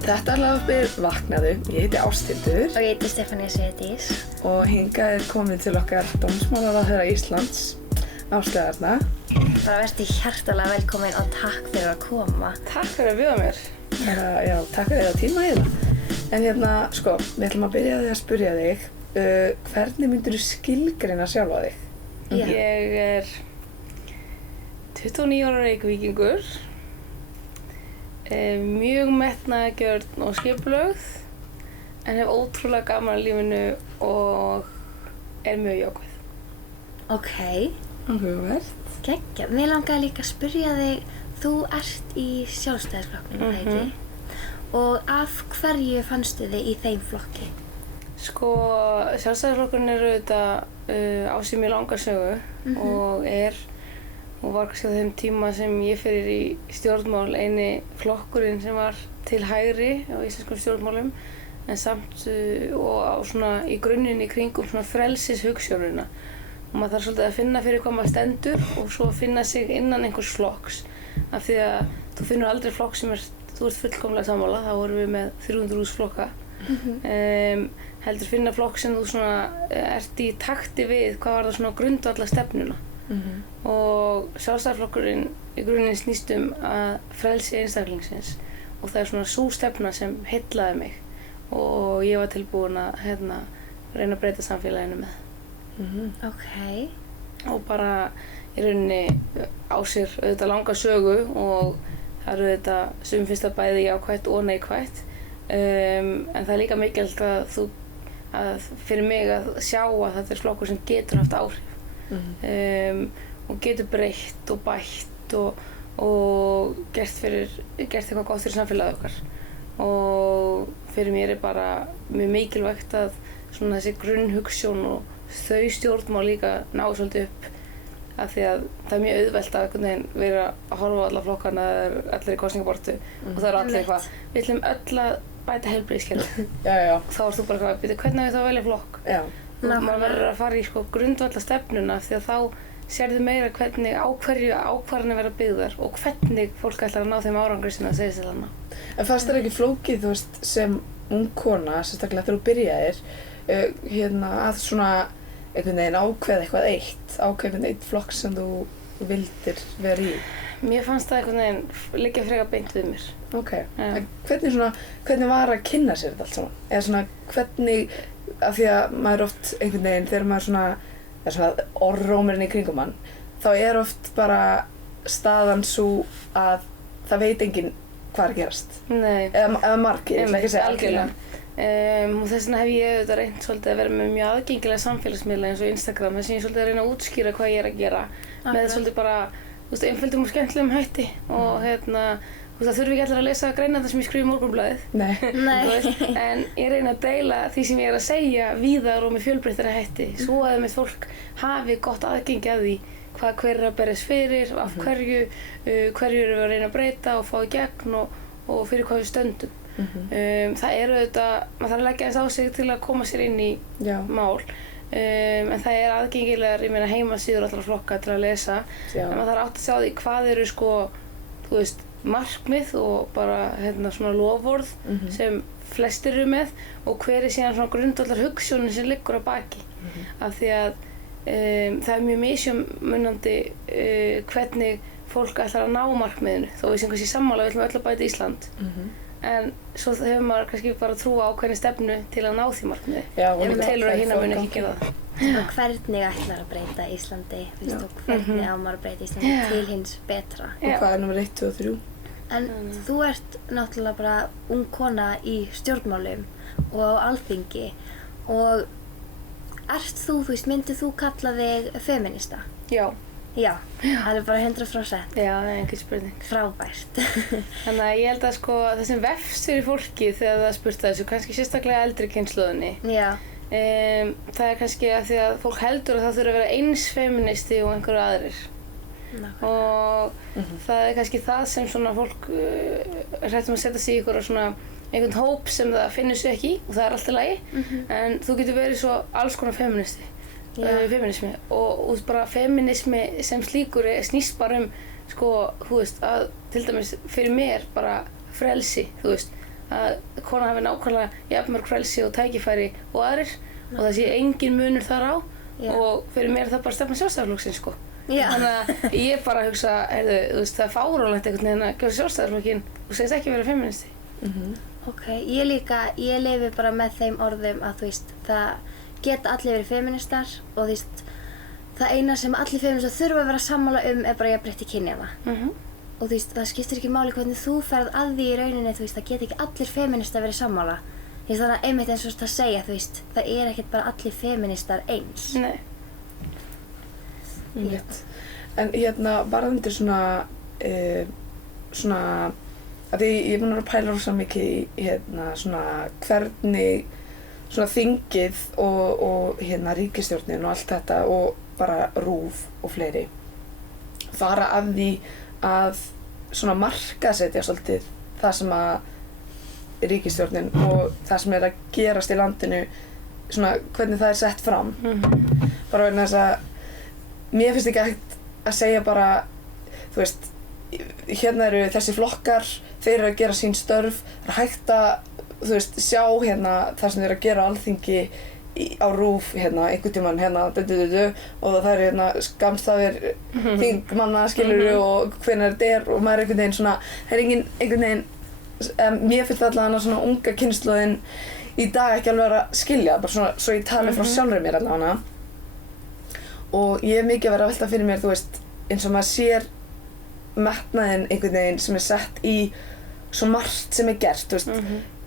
Þetta er hlaðvarpið Vaknaðu. Ég heiti Ásthildur. Og ég heiti Stefanía Sigurdís. Og hingað komið til okkar dómsmálaráðherra Íslands, Áslaug Arna. Bara vertu hjartalega velkomin og takk fyrir að koma. Takk fyrir að bjóða mér. Já, takk fyrir að tíma hérna. En við ætlum að byrja á því að spyrja þig, hvernig myndirðu skilgreina sjálfa þig? Já. Ég er 29 ára Reykvíkingur, mjög metnaðargjörn og skipulögð, en hef ótrúlega gaman að lífinu og er mjög jákvæð. Ok, Áhugavert. geggjað. Mér langaði líka að spyrja þig, þú ert í Sjálfstæðisflokknum, ekki? Og af hverju fannstu þig í þeim flokki? Sko, Sjálfstæðisflokkurinn er auðvitað á sér mjög langa sögu og var kannski á þeim tíma sem ég fyrir í stjórnmál eini flokkurinn sem var til hægri á íslenskum stjórnmálum, en samt og á svona í grunninn í kringum svona frelsishugsjónina. Og maður þarf svolítið að finna fyrir hvað maður stendur og svo finna sig innan einhvers flokks, af því að þú finnur aldrei flokk sem þú ert fullkomlega sammála, þá erum við með 300.000 flokka. Heldur finna flokk sem þú svona ert í takti við hvað var það svona grundvalla stefnuna. Og Sjálfstæðisflokkurinn í grunninn snýst að frelsi einstaklingsins og það er svona sú stefna sem heillaði mig og ég var tilbúin að reyna að breyta samfélaginu með. Ok. Og bara í rauninni á sér auðvitað langa sögu og það eru auðvitað sum finnst það bæði jákvætt og neikvætt, en það er líka mikilvægt að fyrir mig að sjá að þetta er flokkur sem getur haft áhrif. Og getur breytt og bætt og gert eitthvað gott fyrir samfélagið okkar. Og fyrir mér er bara mjög mikilvægt að svona þessi grunnhugsjón og þau stjórnmál líka ná svolítið upp, af því að það er mjög auðvelt að einhvern veginn vera að horfa á alla flokkana eða allir í kosningabaráttu og það eru allir eitthvað, við ætlum öll að bæta heilbrigðiskerfið. Já. Þá ert þú bara eitthvað að byrja, hvernig á ég þá að velja flokk? Já. Maður verður að fara í grundvalla stefnuna, því að þá sérðu meira hvernig á hverju ákvarðanir verða byggðar og hvernig fólk ætlar að ná þeim árangri sem það segir sér þarna. En fannst þér ekki flókið, þú veist, sem ung kona, sérstaklega þegar þú byrjaðir, að svona einhvern veginn ákveða eitthvað eitt flokk sem þú vildir vera í? Mér fannst það einhvern veginn liggja frekar beint við mér. Ok. En hvernig var að kynna sér þetta allt saman? Eða svona hvernig, af því að maður oft einhvern veginn, þegar maður svona orðrómurinn í kringum hann, þá er oft bara staðan svo að það veit enginn hvað er að gerast. Nei. Eða margir, ég vil ekki segja algjörlega. Og þess vegna hef ég auðvitað reynt svolítið að vera með mjög aðgengilega samfélagsmiðla eins og Instagram, þess að ég svolítið að reyna að útskýra hvað ég er að gera með svolítið bara, einföldum og skemmtilegum hætti og það þurfi ekki allir að lesa greinarnar sem ég skrifa í Morgunblaðið. Nei. En ég reyna að deila því sem ég er að segja víðar og með fjölbreyttari hætti, svo að mitt fólk hafi gott aðgengi að því hver er að berjast fyrir, af hverju erum við að reyna að breyta og fá í gegn og fyrir hvað við stöndum. Það er auðvitað, maður þarf að leggja þess á sig til að koma sér inn í mál, en það er aðgengilegar, ég meina heimasíður allra flokka til að lesa, en maður þarf átt að sjá því hvað eru þú veist, markmið og bara svona loforð sem flestir eru með og hver er síðan svona grundvallar hugsjónin sem liggur að baki, af því að það er mjög mismunandi hvernig fólk ætlar að ná markmiðinu, þó við sem kannski sammála við ætlum öll að bæta Ísland, en svo hefur maður kannski bara trú á ákveðinni stefnu til að ná því markmiði. Og telur að hina muni ekki gera það. Og hvernig ætlar að breyta Íslandi, og hvernig á maður að breyta Íslandi til hins betra? Og hvað er númer 1, 2 og 3? En þú ert náttúrulega bara ung kona í stjórnmálum og á Alþingi og myndið þú kalla þig feminista? Já, það er bara 100%. Já, það er engin spurning. Frábært. Þannig að ég held að það sem vefst fyrir fólki þegar það spurt þessu, kannski sérstaklega eldri kynslóðinni. Já. Það er kannski að því að fólk heldur að það þurfi að vera eins feministi og einhverju aðrir. Og það er kannski það sem svona fólk hrættum að setja sig í einhvern hóp sem það finnur sig ekki í og það er allt í lagi, en þú getur verið svo alls konar feminismi og bara feminismi sem slíkur snýst bara þú veist, að til dæmis fyrir mér bara frelsi, þú veist, að kona hafi nákvæmlega jafnmörg frelsi og tækifæri og aðrir og það sé engin munur þar á og fyrir mér er það bara stefna Sjálfstæðisflokksins sko. Þannig að ég bara hugsa, þú veist, það er fáránlegt einhvern veginn að gera Sjálfstæðisflokkinn og segist ekki vera feministi. Ok, ég lifi bara með þeim orðum að þú veist, það geta allir verið feministar og þú veist, það eina sem allir feministar þurfa að vera sammála er bara jafnrétti kynjanna. Og þú veist, það skiptir ekki máli hvernig þú ferð að því í rauninni, þú veist, það geta ekki allir feministar verið sammála. Því þannig að einmitt eins og það segja, þú veist, það er ekkert bara allir feministar eins. Nei. En hérna, bara undir svona, að ég er búin að pæla rosa mikið í hérna, svona hvernig svona þingið og hérna ríkisstjórnin og allt þetta og bara RÚV og fleiri fara af því að svona markaðsetja svolítið það sem að ríkisstjórnin og það sem er að gerast í landinu svona hvernig það er sett fram bara vegna þess að mér finnst ekki hægt að segja bara þú veist hérna eru þessi flokkar þeir eru að gera sín störf það er hægt að þú veist sjá hérna það sem þeir eru að gera á Alþingi á RÚV hérna einhvern tímann hérna og það eru hérna skammstafir þingmanna skilurðu og hvenær þetta er og maður er einhvern veginn svona það er einhvern veginn mér finnst allavega svona unga kynslóðin í dag ekki alveg að skilja bara svona svo ég tali frá sjálfri mér allavega og ég hef mikið að vera að velta fyrir mér þú veist eins og maður sér metnaðinn einhvern veginn sem er sett í svo margt sem er gert þú veist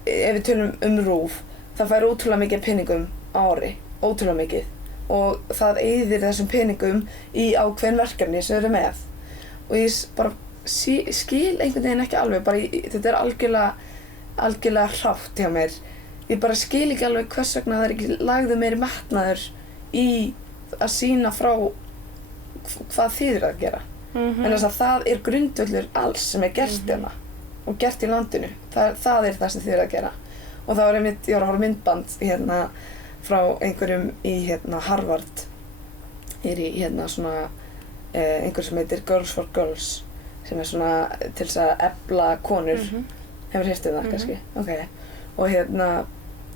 ef við tölum RÚV það fær ótrúlega mikið peningum á ári, ótrúlega mikið og það eyðir þessum peningum í ákveðin verkefni sem við erum með og ég bara skil einhvern veginn ekki alveg bara þetta er algjörlega hrátt hjá mér ég bara skil ekki alveg hvers vegna það er ekki lagður meiri metnaður í að sýna frá hvað þýðir að gera en þess að það er grundvöllur alls sem er gert hérna og gert í landinu það er það sem þýðir að gera og það var einmitt, ég var að horfa myndband hérna frá einhverjum í hérna Harvard í hérna svona einhver sem heitir Girls for Girls sem er svona til þess að efla konur hefur heyrt það kannski og hérna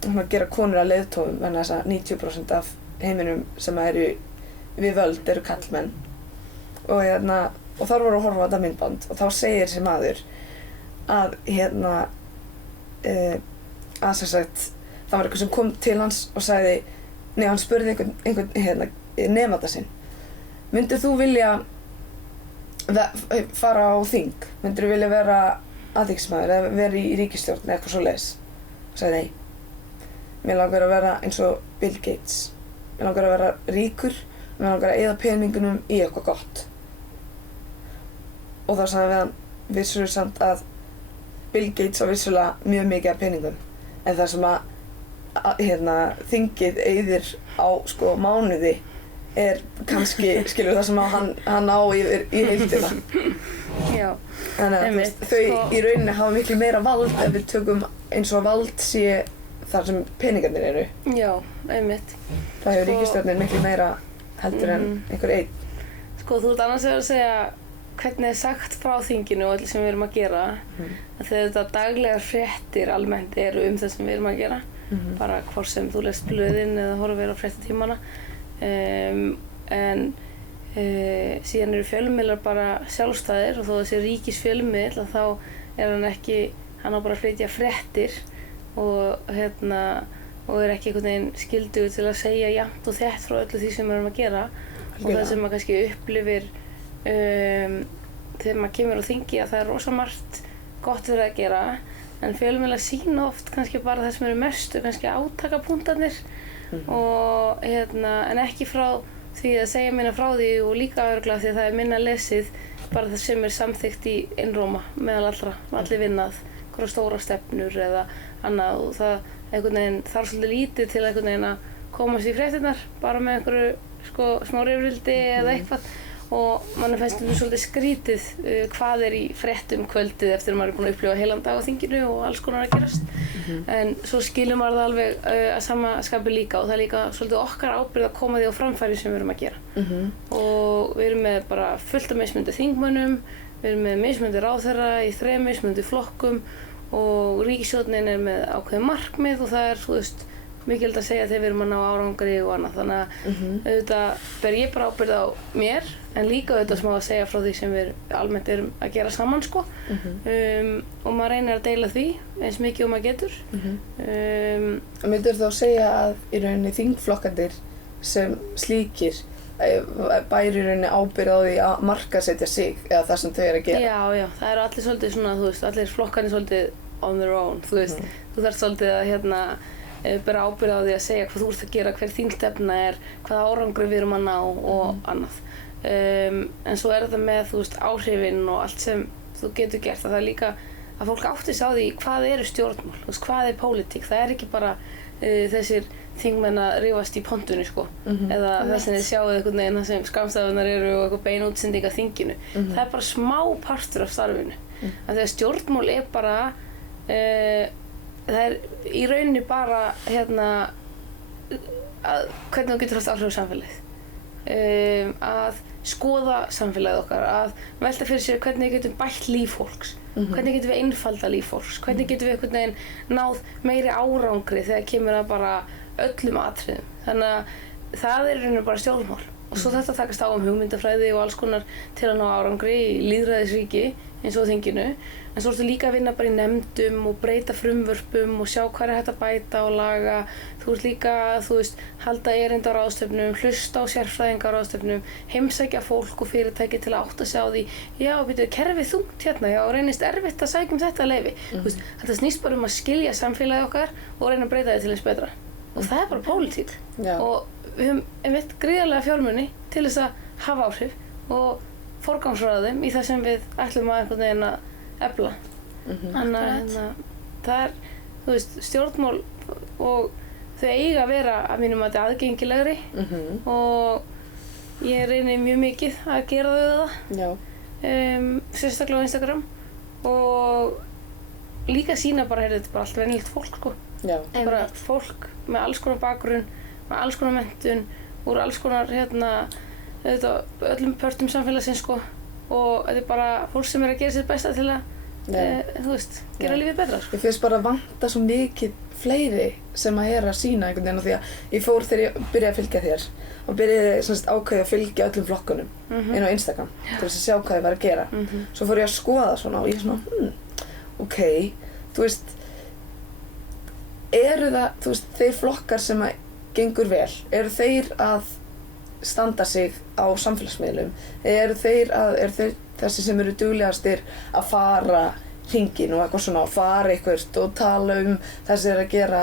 að gera konur að leiðtogum vegna þess að 90% af heiminum sem eru við völd eru karlmenn og hérna og þar voru að horfa á þetta myndband og þá segir þessi maður að hérna að sem sagt það var eitthvað sem kom til hans og sagði hann spurði einhvern hérna nemanda sinn myndir þú vilja fara á þing myndir þú vilja vera alþingismaður eða vera í ríkisstjórn eða eitthvað svoleiðis og sagði nei mér langar að vera eins og Bill Gates mér langar að vera ríkur mér langar að eyða peningunum í eitthvað gott og þá sagði við hann vissulega samt að Bill Gates á vissulega mjög mikið af peningum en það sem að hérna þingið eyðir á sko mánuði er kannski skilur það sem að hann á í heildina. Já. Þannig að þau í rauninni hafa miklu meira vald ef við tökum eins og vald sé þar sem peningarnir eru. Já, einmitt. Það hefur ríkisstjórnin miklu meira heldur en einhver einn. Sko þú ert annars vegar að segja hvernig er sagt frá þinginu og allir sem við erum að gera þegar þetta daglegar fréttir almennt eru það sem við erum að gera bara hvort sem þú lest blöðin eða horfir á fréttatímana en síðan eru fjölmiðlar bara sjálfstæðir og þó þessi ríkisfjölmiðl þá er hann á bara að flytja fréttir og og er ekki einhvern veginn skyldugur til að segja jafnt og þétt frá öllu því sem við erum að gera og það sem maður kannski upplifir þegar maður kemur á þingi að það er rosa margt gott verið að gera en fjölmiðlar sýna oft kannski bara það sem eru mestu kannski átakapunktarnir og en ekki frá því að segja minna frá því og líka örugglega því að það er minna lesið bara það sem er samþykkt í einróma meðal allra, allir vinnað einhverja stóra stefnur eða annað og það einhvern veginn þarf svolítið lítið til einhvern veginn að komast í fréttirnar bara með einhverju sko smá rifrildi eða eitthvað og manni finnst þetta svolítið skrítið hvað er í fréttum kvöldið eftir að maður er búinn að upplifa heilan dag á þinginu og alls konar að gerast en svo skilur maður það alveg að sama skapi líka og það er líka svolítið okkar ábyrgð að koma því á framfæri sem við erum að gera og við erum með bara fullt af mismunandi þingmönnum við erum með mismunandi ráðherra í 3 mismunandi flokkum og ríkisstjórnin með ákveðin markmið og það þú veist, mikilvægt að segja þegar við erum að ná árangri og annað. Þannig að auðvitað ber ég bara ábyrgð á mér, en líka auðvitað smá að segja frá því sem við almennt erum að gera saman, sko. Og maður reynir að deila því eins mikið og maður getur. Myndirðu þá segja að í rauninni þingflokkarnir sem slíkir bæri í rauninni ábyrgð á því að markaðssetja sig eða það sem þau eru að gera? Já, það eru allir svolítið svona, þú veist, allir flokkarnir svolítið on their own, þú veist. Þú þarft svolítið að bera ábyrgð á því að segja hvað þú ert að gera, hver þín stefna hvaða árangri við erum að ná og annað. En svo þetta með, þú veist, áhrifin og allt sem þú getur gert, að það líka að fólk átti sig á því hvað eru stjórnmál, þú veist, hvað pólitík. Það ekki bara þessir þingmenn að rífast í pontunni, sko, eða þess að þið sjáuð einhvern veginn það sem skammstafarnar eru og eitthvað bein útsending af þinginu. Það bara smá partur af starfinu. Af því að stjórnmál bara það í rauninni bara að hvernig þú getur haft áhrif á samfélagið, að skoða samfélagið okkar, að velta fyrir sér hvernig við getum bætt líf fólks, hvernig getum við einfalda líf fólks, hvernig getum við einhvern veginn náð meiri árangri þegar kemur að bara öllum atriðum. Þannig að það í rauninni bara stjórnmál. Og svo þetta takast á hugmyndafræði og alls konar til að ná árangri í lýðræðisríki eins og þinginu. En svo ertu líka að vinna bara í nefndum og breyta frumvörpum og sjá hvað hægt að bæta og laga. Þú ert líka að, þú veist, halda erindi á ráðstefnum, hlusta á sérfræðinga á ráðstefnum, heimsækja fólk og fyrirtæki til að átta sig á því, já, býtu, kerfið þungt já, reynist erfitt að sækja þetta leyfi. Þú veist, þetta snýst bara að skilja samfélagið okkar og reyna að breyta því til eins betra. Og það bara pólitík. Og við höfum einmitt gríðarlega fjármuni til þess að hafa áhrif og forgangsraða þeim í það sem við ætlum að einhvern veginn að efla. Þannig að það þú veist, stjórnmál og þau eiga að vera að mínum mati aðgengilegri og ég reyni mjög mikið að gera það. Sérstaklega á Instagram og líka sýna bara, þetta bara allt venjulegt fólk, sko. Bara fólk með alls konar bakgrunn, með alls konar menntun, úr alls konar öllum pörtum samfélagsins, sko. Og þetta bara fólk sem að gera sitt besta til að þú veist, gera lífið betra, sko. Ég finnst bara að vanta svo mikið fleiri sem að sýna einhvern veginn, því að ég fór þegar ég byrjaði að fylgja þér og byrjaði ákveðið að fylgja öllum flokkunum inn á Instagram til þess að sjá hvað ég var að gera. Svo fór ég að skoða svona og ég svona, ok, þú veist, eru það, þú veist, þeir flokkar sem að gengur vel, eru þeir að standa sig á samfélagsmiðlum, eru þeir þessi sem eru duglegastir að fara hringinn og eitthvað svona, fara eitthvað og tala það sem þeir að gera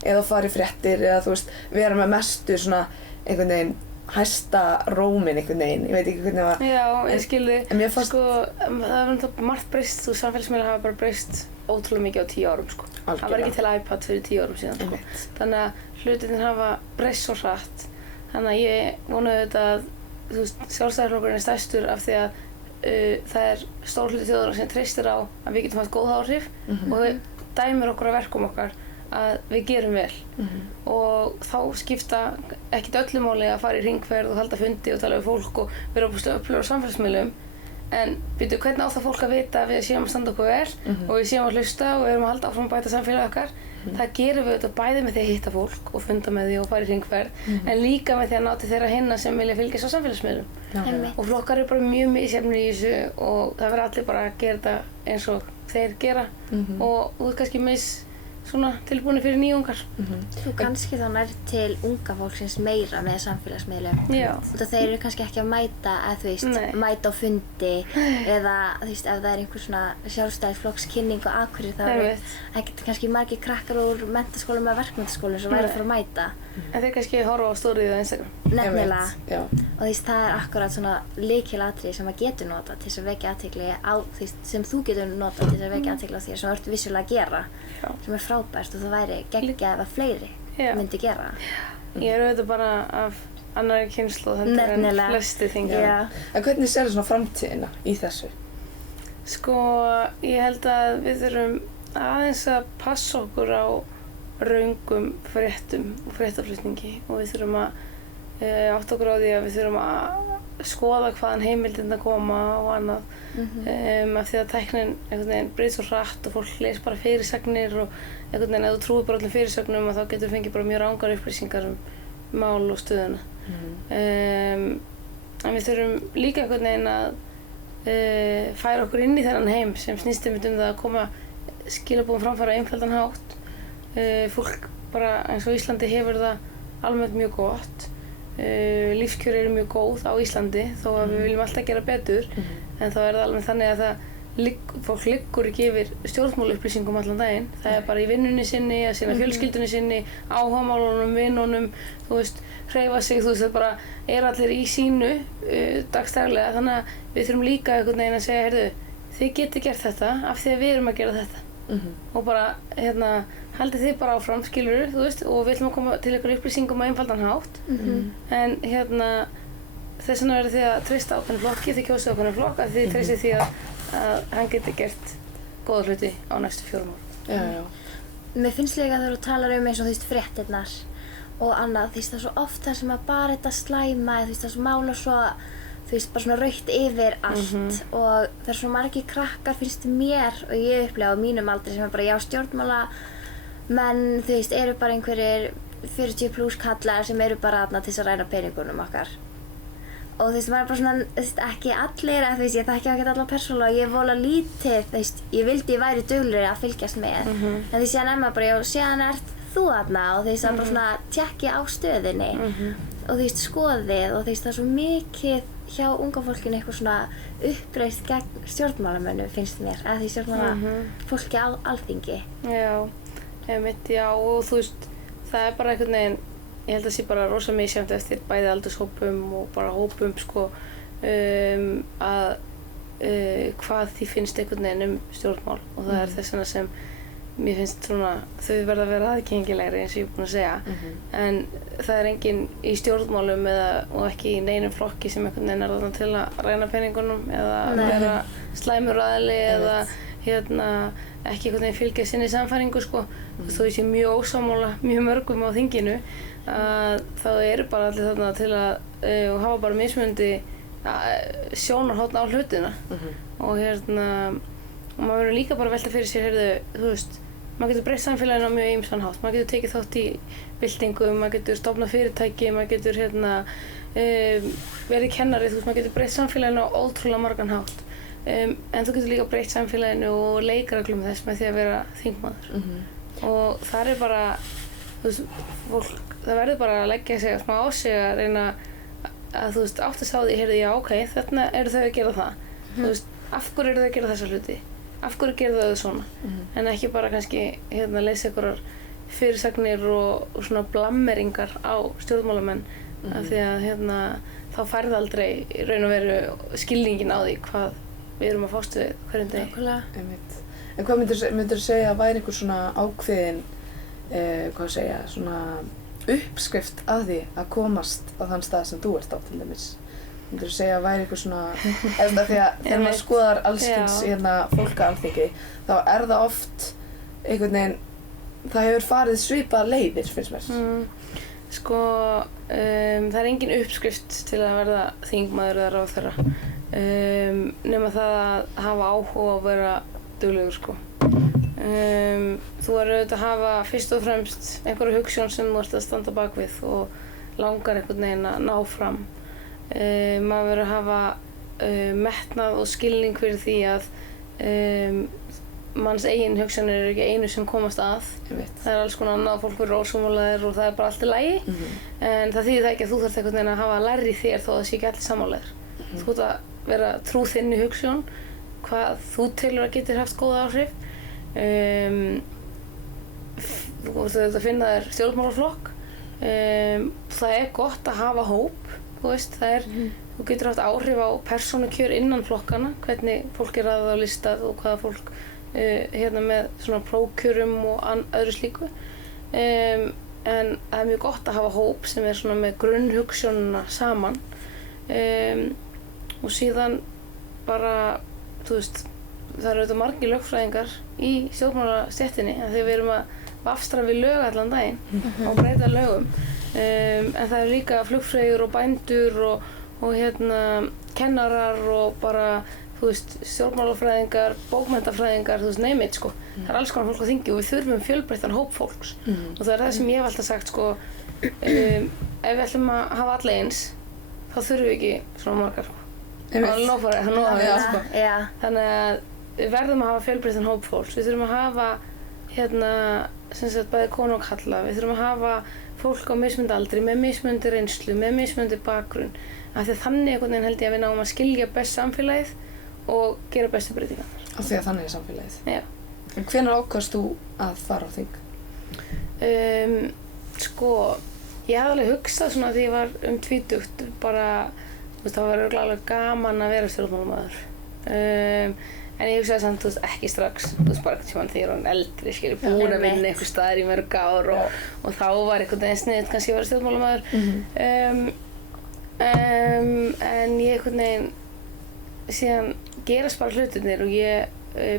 eða fara í fréttir eða þú veist, vera með mestu svona einhvern veginn hæsta róminn einhvern veginn, ég veit ekki hvernig það var. Já, ég skilði, fannst... sko, það var margt breyst, þú samfélagsmiðlar hafa bara breyst ótrúlega mikið á 10 árum, sko. Algjörlega. Það var ekki til iPad fyrir 10 árum síðan, sko. Þannig að hlutirnir hafa breyst svo hratt. Þannig að ég vonaði að, þú veist, Sjálfstæðisflokkurinn stærstur af því að það stór hluti þjóðarinnar sem treystir á að við getum haft góð áhrif og dæmir okkur á verkum okkar að við gerum vel. Og þá skipta ekkert öllu máli að fara í hringferð og halda fundi og tala við fólk og vera öflugur á samfélagsmiðlum. En byrju, hvernig á það fólk að vita að við séum að standa okkur vel og við séum að hlusta og við erum að halda áfram að bæta samfélagið okkar? Það gerum við auðvitað bæði með því að hitta fólk og funda með því og fara í hringferð, en líka með því að ná til þeirra hinna sem vilja fylgjast á samfélagsmiðlum. Og flokkar eru bara mjög misjafnir í þessu og það verður allir bara að gera þetta eins og þeir gera og þú ert kannski svona tilbúinir fyrir nýjungar. Þú kannski þá nær til unga fólksins meira með samfélagsmiðlum. Þeir eru kannski ekki að mæta, þú veist, mæta á fundi eða þú veist, ef það einhver svona Sjálfstæðisflokkskynning á Akureyri þá eru ekkert kannski margir krakkar úr menntaskólum eða verkmenntaskólum sem væri að fara að mæta. En þeir kannski horfa á stórið á Instagram. Nefnilega. Og þú veist, það akkurat svona lykilatriði sem maður getur notað til þess að vekja athygli á því sem þú getur notað til þess að vekja athygli á því sem þú ert vissulega að gera. Sem frábært og það væri geggjað ef að fleiri myndi gera. Ég auðvitað bara af annarri kynslóð heldur en flesti þingjar. En hvernig sérðu svona framtíðina í þessu? Sko, ég held að við þurfum aðeins að passa okkur á röngum fréttum og fréttaflutningi og við þurfum að átta okkur á því að við þurfum að skoða hvaðan heimildirnar koma og annað. Af því að tæknin einhvern veginn breytist svo hratt og fólk les bara fyrirsagnir og einhvern veginn ef þú trúir bara öllum fyrirsögnum þá getur þú fengið bara mjög rangar upplýsingar mál og stöðuna. En við þurfum líka einhvern veginn að færa okkur inn í þennan heim sem snýst það að koma skilaboðum framfæra á einfaldan hátt. Fólk bara eins og Íslandi hefur það almennt mjög gott. Lífskjör eru mjög góð á Íslandi þó að við viljum alltaf gera betur en þá það almennt þannig að fólk liggur ekki yfir stjórnmálaupplýsingum allan daginn. Það bara í vinnunni sinni, að sinna fjölskyldunni sinni, áhugamálunum, vinunum, þú veist, hreyfa sig, þú veist, það bara allir í sínu dagstaglega. Þannig að við þurfum líka einhvern veginn að segja, heyrðu, þið getið gert þetta af því að við erum að gera þetta. Og bara, haldið þið bara áfram, skilurðu, þú veist, og við ætlum að koma til ykkur upplýsingum á einfaldan hátt. En þess vegna verður þið að treysta ákveðnu flokki, þið kjósið ákveðnu flokk, að þið treystið því að hann geti gert góða hluti á næstu 4 árum. Já. Mér finnst líka þegar þú talar eins og þú veist fréttirnar og annað, þú veist það er svo oft það sem að bara þetta slæma, þú veist það sem mála svo, þú veist bara svona rautt yfir allt og það er svo margir krakkar finnst mér og ég upplega á mínum aldri sem er bara stjórnmála menn þú veist eru bara einhverjir 40+ kallar sem eru bara þarna til þess að ræna peningunum okkar. Og þú veist, maður bara svona, þú veist, ekki allir, þú veist, ég þekki ekkert alla persónulega, ég vola lítið, þú veist, ég vildi ég væri duglegri að fylgjast með. En því síðan maður bara, síðan ert þú þarna og þú veist, það bara svona tjekki á stöðinni. Og þú veist, skoðið og þú veist, það er svo mikið hjá unga fólkinu eitthvað svona uppreist gegn stjórnmálamönnum, finnst mér, eða því stjórnmálafólki á Alþingi. Já, og þú veist, það er bara einhvern veginn, ég held að það sé bara rosa misjafnt eftir bæði aldurshópum og bara hópum sko hvað því finnst einhvern veginn stjórnmál og það er þess vegna sem mér finnst svona þau verða að vera aðgengilegri eins og ég er búin að segja en það er enginn í stjórnmálum og ekki í neinum flokki sem einhvern veginn er þarna til að ræna peningunum eða vera slæmur aðili eða ekki einhvern veginn fylgja sinni sannfæringu sko þó ég sé mjög ósammála mjög mörgum á þinginu að þá eru bara allir þarna til að hafa bara mismunandi sjónarhorn á hlutina og og maður verður líka bara að velta fyrir sér, þú veist, maður getur breytt samfélaginu á mjög ýmsan hátt, maður getur tekið þátt í byltingum, maður getur stofnað fyrirtæki, maður getur verið kennari, þú veist, maður getur breytt samfélaginu á ótrúlega margan hátt en þú getur líka breytt samfélaginu og leikreglum þess með því að vera þingmaður og það er bara, þú veist, fólk, það verður bara að leggja sig smá á sig að reyna að þú veist, átt að sá því, heyrðu, já, ok, þarna eru þau að gera það, þú veist, af hverju eru þau að gera þessa hluti? Af hverju gera þau svona? En ekki bara kannski leysa einhverjar fyrirsagnir og svona blammeringar á stjórnmálamenn af því að þá færðu aldrei í raun og veru skilningin á því hvað við erum að fást við hverjum degi. En hvað myndirðu segja að væri einhver svona ákveðin svona uppskrift að því að komast á þann stað sem þú ert á til dæmis? Myndirðu segja að væri eitthvað svona, eða því að þegar maður skoðar allskyns fólk á Alþingi, þá er það oft einhvern veginn, það hefur farið svipaðar leiðir, finnst mér. Sko, það er engin uppskrift til að verða þingmaður eða ráðherra, nema það að hafa áhuga að vera duglegur, sko. Þú auðvitað að hafa fyrst og fremst einhverju hugsjón sem þú ert að standa bak við og langar einhvern veginn að ná fram. Maður verður að hafa metnað og skilning fyrir því að manns eigin hugsanir eru ekki einu sem komast að. Það er alls konar annað, fólk verður ósammálaðir og það er bara allt í lagi. En það þýðir það ekki að þú þarft einhvern veginn að hafa læri þér þó að það sé ekki allir sammálaðir. Þú þarft að vera trú þinni hugsjón, hvað þú telur að getur haft góð áhrif. Þú þarft að finna þér stjórnmálaflokk. Það er gott að hafa hóp. Þú veist, þú getur haft áhrif á persónukjör innan flokkana, hvernig fólk er raðað á listað og hvaða fólk með svona prófkjörum og öðru slíku. En það er mjög gott að hafa hóp sem er svona með grunnhugsjónina saman. Og síðan bara, þú veist, það eru auðvitað margir lögfræðingar í stjórnmálastéttinni af því við erum að vafstra við lög allan daginn og breyta lögum. En það eru líka flugfreyjur og bændur og og kennarar og bara, þú veist, stjórnmálafræðingar, bókmenntafræðingar, þú veist, name it, sko. Það alls konar fólk á þingi og við þurfum fjölbreyttan hóp fólks. Og það það sem ég hef alltaf sagt, sko, ef við ætlum að hafa alla eins, þá þurfum við ekki svona margar, sko. Það er nóg fyrir, það er nóg að við, sko. Já. Þannig að við verðum að hafa fjölbreyttan hóp fólks. Við þurfum að hafa, sem sagt, bæði konu og kalla. Við þurfum að hafa fólk á mismunandi aldri, með mismunandi reynslu, með mismunandi bakgrunn. Af því að þannig einhvern veginn held ég að við náum að skilja best samfélagið og gera bestu breytingarnar. Af því að þannig er samfélagið. Já. En hvenær ákvaðst þú að fara á þing? Sko, ég hafði alveg hugsað svona því ég var 20, bara, þú veist, það var örugglega gaman að vera stjórnmálamaður. En ég hugsaði samt, þú veist, ekki strax, þú veist, bara þegar ég er orðin eldri, búin að vinna einhvers staðar í mörg ár og þá var einhvern veginn sniðugt kannski að vera stjórnmálamaður. En ég einhvern veginn síðan gerast bara hlutirnir og ég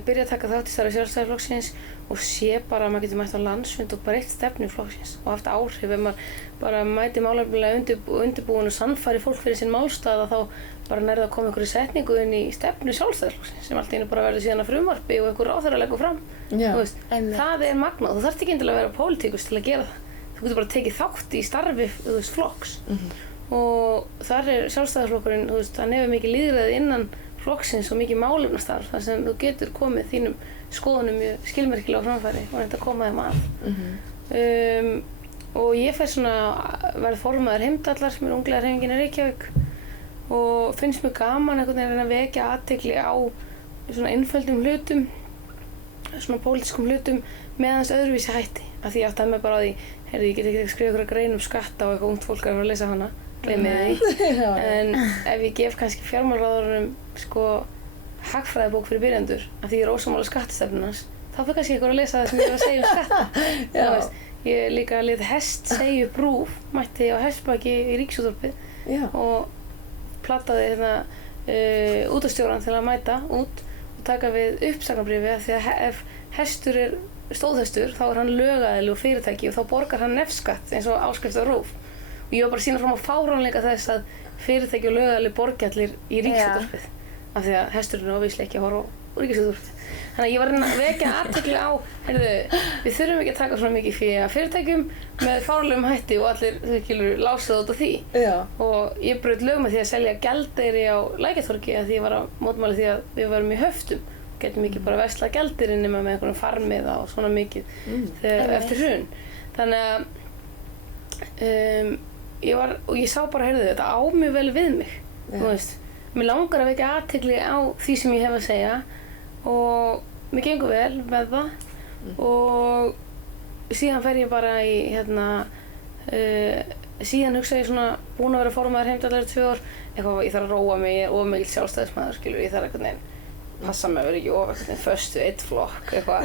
byrja að taka þátt í starfi Sjálfstæðisflokksins og sé bara að maður getur mætt á landsfund og breytt stefnu flokksins og haft áhrif ef maður bara mæti málefnalega undirbúin og sannfæri fólk fyrir sinn málstað þá bara nærði að koma einhverju setningu inn í stefnu Sjálfstæðisflokksins sem allt í einu bara verður síðan að frumvarpi og einhver ráðherra leggur fram. Þú veist, það er magnað. Þú þarft ekki endilega að vera pólitíkus til að gera það. Þú getur bara tekið þátt í starfi, þú veist, flokks. Og þar er Sjálfstæðisflokkurinn, þú veist, hann hefur mikið lýðræði innan flokksins og mikið málefnastarf þar sem þú getur komið þínum skoðunum mjög skilmerkilega á framfæri og reynt að koma þeim að. Og ég fær svona verð formaður Heimdallar sem er unglingahreyfingin í Reykjavík og finnst mjög gaman einhvern veginn að vekja athygli á svona einföldum hlutum, svona pólitískum hlutum með aðeins öðruvísi hætti. Af því ég áttaði mig bara á því, heyrðu, ég get ekki skrifa ykkur grein um skatta og eitthvað ungt fólk er að lesa hana, gleymið því. En ef ég gef kannski fjármálaráðherranum sko hagfræðibók fyrir byrjendur, af því ég er ósammála skattastefnunans, þá fyrir kannski einhver að lesa það sem ég er að segja um skatta. Þú veist, ég líka lét hest segja upp RÚV, mætti á hestbaki í Ríkisútvarpið og plataði útvarpsstjórann til að mæta út og taka við uppsagnarbréfi af því að ef hestur er stóðhestur þá er hann lögaðili og fyrirtæki og þá borgar hann nefskatt eins og áskrift á RÚV. Og ég var bara að sýna fram á fáránleika þess að fyrirtæki og lögaðili borgi allir í Ríkisútvarpið af því að hesturinn er obvíslega ekki að horfa á Ríkisútvarpið. Þannig að ég var að reyna að vekja athygli á, heyrðu, við þurfum ekki að taka svona mikið fyrir fyrirtækjum með fáránlegum hætti og allir þau lásað út af því. Og ég braut lög með því að selja gjaldeyri á Lækjartorgi af því ég var að mótmæla því að við varum í höftum. Getum ekki bara verslað gjaldeyri nema með einhverjum farmiða og svona mikið eftir hrun. Þannig að ég sá bara, heyrðu, þetta á mjög vel við mig, þú veist. Mér langar að vekja athygli á því sem ég hef að segja og mér gengur vel með það og síðan fer ég bara í síðan hugsa ég svona búin að vera formaður Heimdallar í 2 ár eitthvað, ég þarf að róa mig, ég er of mikill sjálfstæðismaður, skilur, ég þarf einhvern veginn passa mig að vera ekki of föst við eitt flokk eitthvað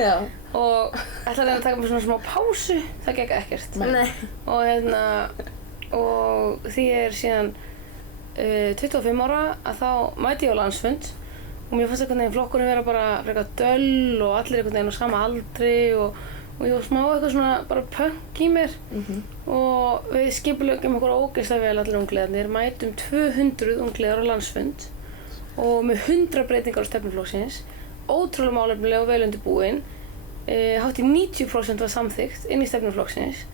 og ætla að reyna að taka mig svona smá pásu, það gekk ekkert og því ég er síðan 25 ára að þá mæti ég á landsfund og mér fannst einhvern veginn flokkurinn vera bara frekar döll og allir einhvern veginn á sama aldri og ég var smá eitthvað svona bara punk í mér og við skipuleggjum okkur ógeðslega vel allir ungliðarnir, mætum 200 ungliðar á landsfund og með 100 breytingar á stefnuflokksins, ótrúlega málefnilega og vel undirbúin, hátt í 90% var samþykkt inn í stefnuflokksins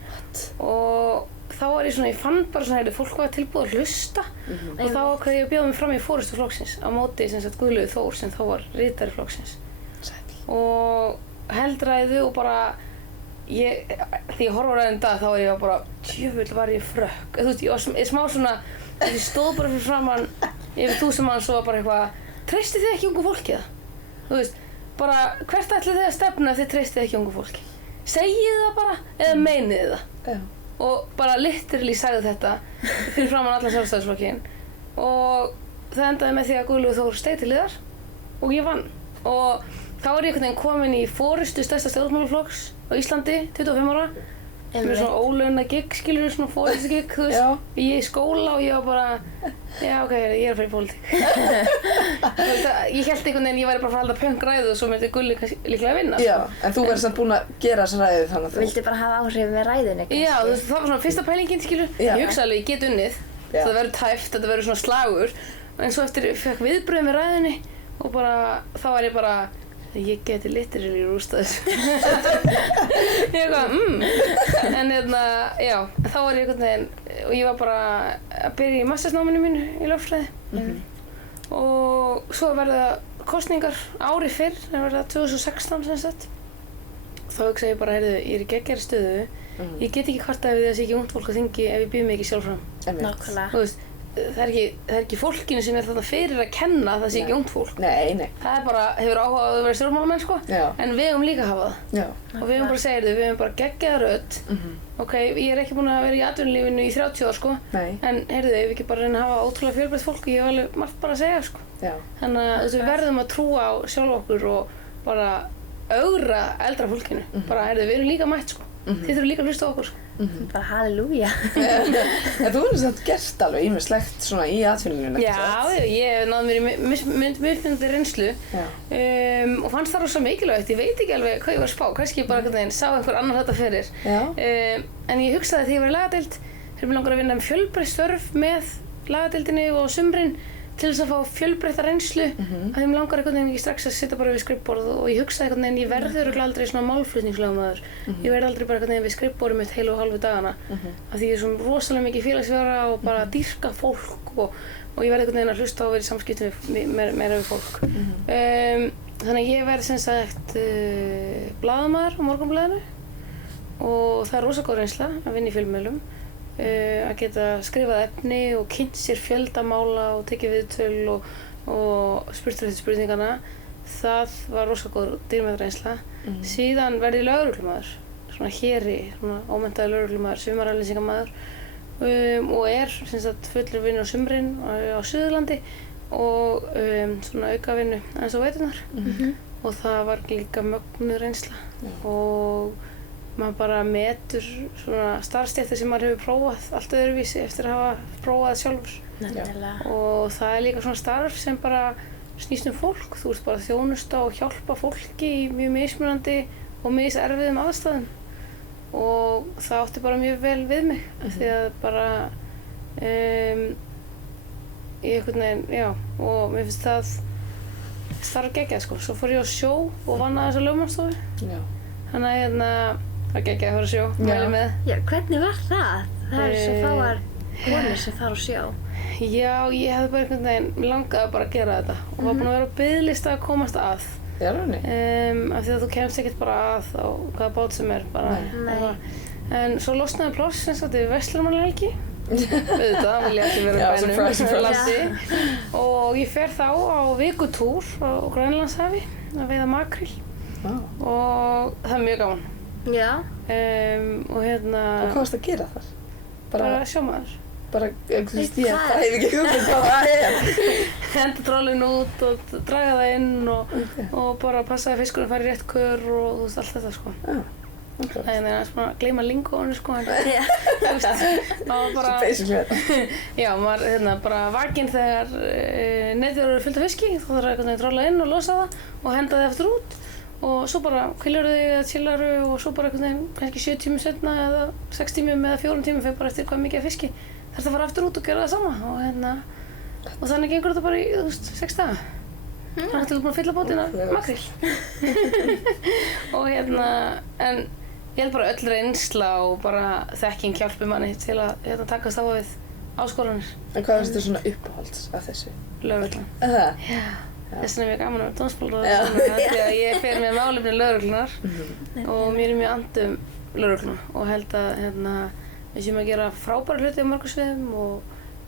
og þá var ég svona, ég fann bara svona, heyrðu, fólk var tilbúið að hlusta og þá ákveði ég að bjóða mig fram í forystu flokksins á móti sem sagt Guðlaugi Þór sem þá var ritari flokksins og heldræðu og bara því ég horfa á ræðin dag þá er ég bara djöfull var ég frökk þú veist, ég var smá svona ég stóð bara fyrir framann yfir 1000 manns og bara eitthvað treystið þið ekki ungu fólki það? Þú veist, bara hvert ætlið þið að stefna ef þið treystið ekki ungu fólki? Segið það bara eða meinið það? Og bara literally sagði þetta fyrir framan allan Sjálfstæðisflokkinn og það endaði með því að Guðlaugur Þór steig til hliðar og ég vann og þá er ég einhvern veginn komin í forystu stærsta stjórnmálaflokks á Íslandi, 25 ára sem er svona ólauna gig, skilur við, svona forystu gig, þú veist, ég í skóla og ég var bara, já ok, ég er að fara í pólitík. Ég hélt einhvern veginn, ég væri bara að fara að halda punk ræðu og svo myndi Gulli líklega vinna. Já, en þú verður samt búin að gera þessa ræðu þannig að þú vildi bara hafa áhrif með ræðunni. Já, þú veist, það var svona fyrsta pælingin, skilur, ég hugsaði alveg, ég get unnið, það verður tæft, þetta verður svona slagur en svo eftir ég fekk viðbröð með ræðinni og bara, þá var ég bara ég geti literally rústað þessu ég en já, þá var ég einhvern veginn og ég var bara að byrja í mastersnáminu mínu í lögfræði og svo verða kosningar ári fyrr, það verða 2016 sem sagt þá hugsa ég bara, heyrðu, ég er í geggjari stöðu ég get ekki kvartað við þessi ekki ungt fólk á þingi ef ég býð mig ekki sjálf fram Nákvæmlega. þú veist, það er ekki fólkinu sem er þarna fyrir að kenna það sé ekki ungt fólk Nei. það er bara, hefur áhuga á að vera stjórnmálamenn sko en við eigum líka að hafa það Já. og við eigum bara að segja þau, við eigum bara geggjaða rödd ok, ég er ekki búin að vera í atvinnulífinu í 30 ár sko Nei. en heyrðu, ef við ekki bara reyna að hafa ótrúlega fjölbreytt fólk ég hef alveg margt bara að segja sko Já. þannig að við verðum að trúa á sjálf okkur og bara ögra eldra fólkinu bara, heyrðu, við erum líka mætt sko þið þurfum líka að hlusta á okkur sko Bara halleluja. En þú hefur samt gert alveg ýmislegt svona í atvinnulífinu, ekki satt? Já, ég náði mér í mismunandi reynslu og fannst það rosa mikilvægt. Ég veit ekki alveg hvað ég var að spá, kannski bara einhvern veginn sá einhver annar þetta fyrir. En ég hugsaði þegar ég var í lagadeild, mig langar að vinna fjölbreytt störf með lagadeildinni og sumrin til þess að fá fjölbreytta reynslu að því mig langar einhvern veginn ekki strax að sitja bara við skrifborð og ég hugsaði einhvern veginn ég verður örugglega aldrei svona málflutningslögmaður ég verð aldrei bara einhvern veginn við skrifborðið mitt heilu og hálfu dagana af því ég er svona rosalega mikið félagsvera og bara dýrka fólk og ég verð einhvern veginn að hlusta og vera í samskiptum meira við fólk þannig að ég verð sem sagt blaðamaður á Morgunblaðinu og það er rosa góð reynsla að vinna í fjölmiðlum að geta skrifað efni og kynnt sér fjöldamála og tekið viðtöl og spurt eftir spurningana það var rosa góð dýrmæt reynsla síðan verði ég lögreglumaður svona héri, svona ómenntaður lögreglumaður sumarafleysingamaður og sem sagt fullur vinnu á sumrin á Suðurlandi og svona aukavinnu aðeins á veiturnar og það var líka mögnuð reynsla og maður bara metur svona starfsstéttir sem maður hefur prófað allt öðruvísi eftir að hafa prófað sjálfur og það er líka svona starf sem bara snýst fólk, þú ert bara að þjónusta og hjálpa fólki í mjög mismunandi og miserfiðum aðstæðum og það átti bara mjög vel við mig því að bara ég einhvern veginn, já og mér finnst það starf geggjað sko, svo fór ég á sjó og vann aðeins á lögmannsstofu þannig að það geggjað að fara á sjó, mæli með. Já, hvernig var það? Það eru svo fáar konur sem fara á sjó. Já, ég hefði bara einhvern veginn, mér langaði bara að gera þetta og var búin að vera á biðlista að komast að. Já, rauninni. Af því að þú kemst ekkert bara að á hvaða bát sem er bara. En svo losnaði pláss sem sagt yfir Verslunarmannahelgi. Auðvitað, vilja allir vera í bænum landi. Og ég fer þá á vikutúr á Grænlandshafi að veiða makríl. Og það er mjög gaman. Já. Og hvað varstu að gera þar? Bara sjómaður. Bara, ég hef ekki hugmynd hvað það er. Henda trollinu út og draga það inn og bara passa að fiskurinn fari í rétt kör og þú veist allt þetta sko. Það er svona að gleyma lingóinu sko. Þú veist, maður bara... Já, maður bara vakinn þegar netið eru fullt af fiski, þá þarf einhvern veginn að trolla inn og losa það og henda þið aftur út. Og svo bara hvílar þig eða chillar og svo bara einhvern veginn kannski 7 tímum seinna eða 6 tímum eða 4 tímum fyrir bara eftir hvað mikið af fiski þarftu að fara aftur út og gera það sama og þannig gengur þetta bara í, þú veist, 6 daga. Þannig að þú búin að fylla bátinn af makríl. Og en ég held bara öll reynsla og bara þekking hjálpi manni til að takast á við áskoranir. En hvað finnst þér svona uppáhalds af þessu? Lögreglan. Það? Já. Þess vegna er mjög gaman að vera dómsmálaráðherra því að ég fer með málefni lögreglunnar og mér er mjög andum lögregluna og held að við séum að gera frábæra hluti á mörgum sviðum og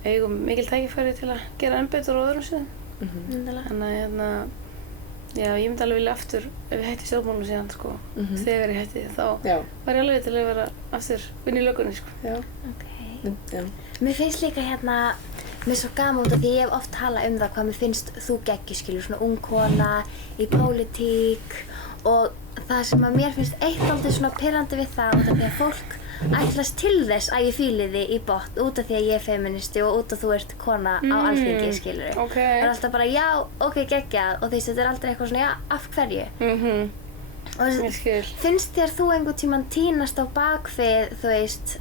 eigum mikil tækifæri til að gera enn betur á öðrum sviðum. Þannig að já, ég myndi alveg vilja aftur ef ég hætti stjórnmálum síðan sko, þegar ég hætti þá var ég alveg til að vera aftur vinna í löggunni sko. Já. Mér finnst líka mér er svo gaman út af því ég hef oft talað það hvað mér finnst þú geggjuð, skilur, svona ung kona í pólitík og það sem að mér finnst eitt aldrei svona pirrandi við það út af því að fólk ætlast til þess að ég fíli þig í botn út af því að ég er feministi og út af þú ert kona á Alþingi, skilur. Það er alltaf bara já, ok, geggjað og þetta er aldrei eitthvað svona já, af hverju? Og finnst þér þú einhvern tímann tínast á bakvið, þú veist,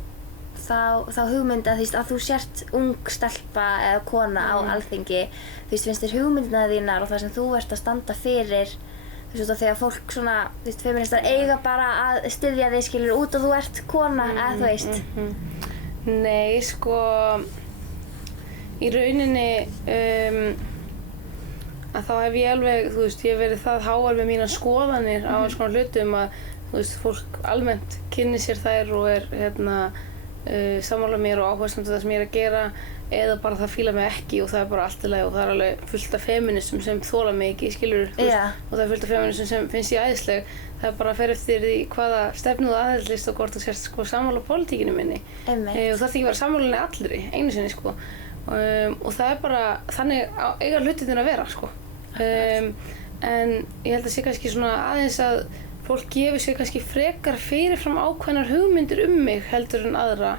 þá hugmynd að þú sért ung stelpa eða kona á Alþingi, finnst þér hugmyndina þínar og það sem þú ert að standa fyrir, og þegar fólk svona, feministar eiga bara að styðja þig skilur út og þú ert kona, eða þú veist? Nei, sko, í rauninni að þá hef ég alveg, ég hef verið það háar með mínar skoðanir á alls konar hlutum að, fólk almennt kynni sér þær og sammála mér og áhersamt það sem ég að gera eða bara það fílar mig ekki og það bara allt í lagi og það alveg fullt af feministum sem þola mig ekki, skilur, og það fullt af feministum sem finnst ég æðisleg. Það bara fer eftir því hvaða stefnu þú aðhyllist og hvort þú sérst sammála pólitíkinni minni. Og það þarf ekki að vera sammálinni allri, einu sinni, og það bara, þannig eiga hlutirnir að vera, en ég held að sé kannski svona aðeins að fólk gefur sér kannski frekar fyrirfram ákveðnar hugmyndir mig heldur en aðra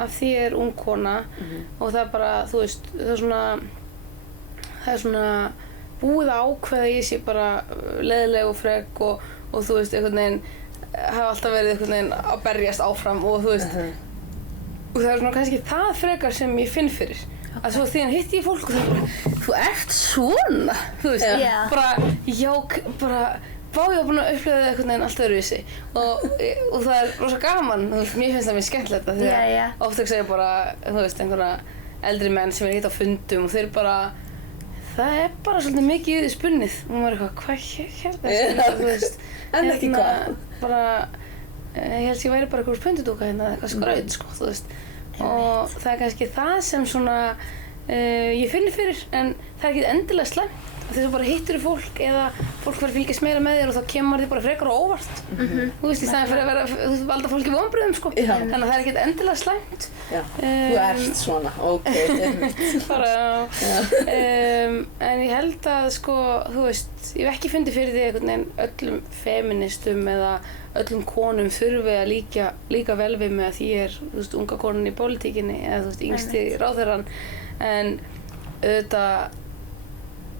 af því ég ung kona og það bara, það er svona búið að ákveða að ég sé bara leiðileg og frek og einhvern veginn hafa alltaf verið einhvern veginn að berjast áfram og og það er svona kannski það frekar sem ég finn fyrir. Að svo þegar hitti ég fólk og það bara, þú ert svona, bara, já, bara, ég var búin að upplifa það einhvern veginn allt öðruvísi og það er rosa gaman, mér finnst það mjög skemmtilegt því að oft segja bara, einhverja eldri menn sem hitt á fundum og þeir bara, það er bara svolítið mikið spunnið og maður er hvað en ekki hvað? Bara, ég held ég væri bara einhver pundudúka eða eitthvað skraut, og það er kannski það sem svona ég finn fyrir en það er ekki endilega slæmt þegar þú bara hittir fólk eða fólk verður að fylgjast meira með þér og þá kemur þér bara frekar og óvart í staðinn fyrir að valda fólki vonbrigðum þannig að það er ekkert endilega slæmt. Þú ert svona, bara, en ég held að ég hef ekki fundið fyrir því einhvern veginn öllum feministum eða öllum konum þurfi að líka vel við mig að því ég er unga konan í pólitíkinni eða yngsti ráðherrann en auðvitað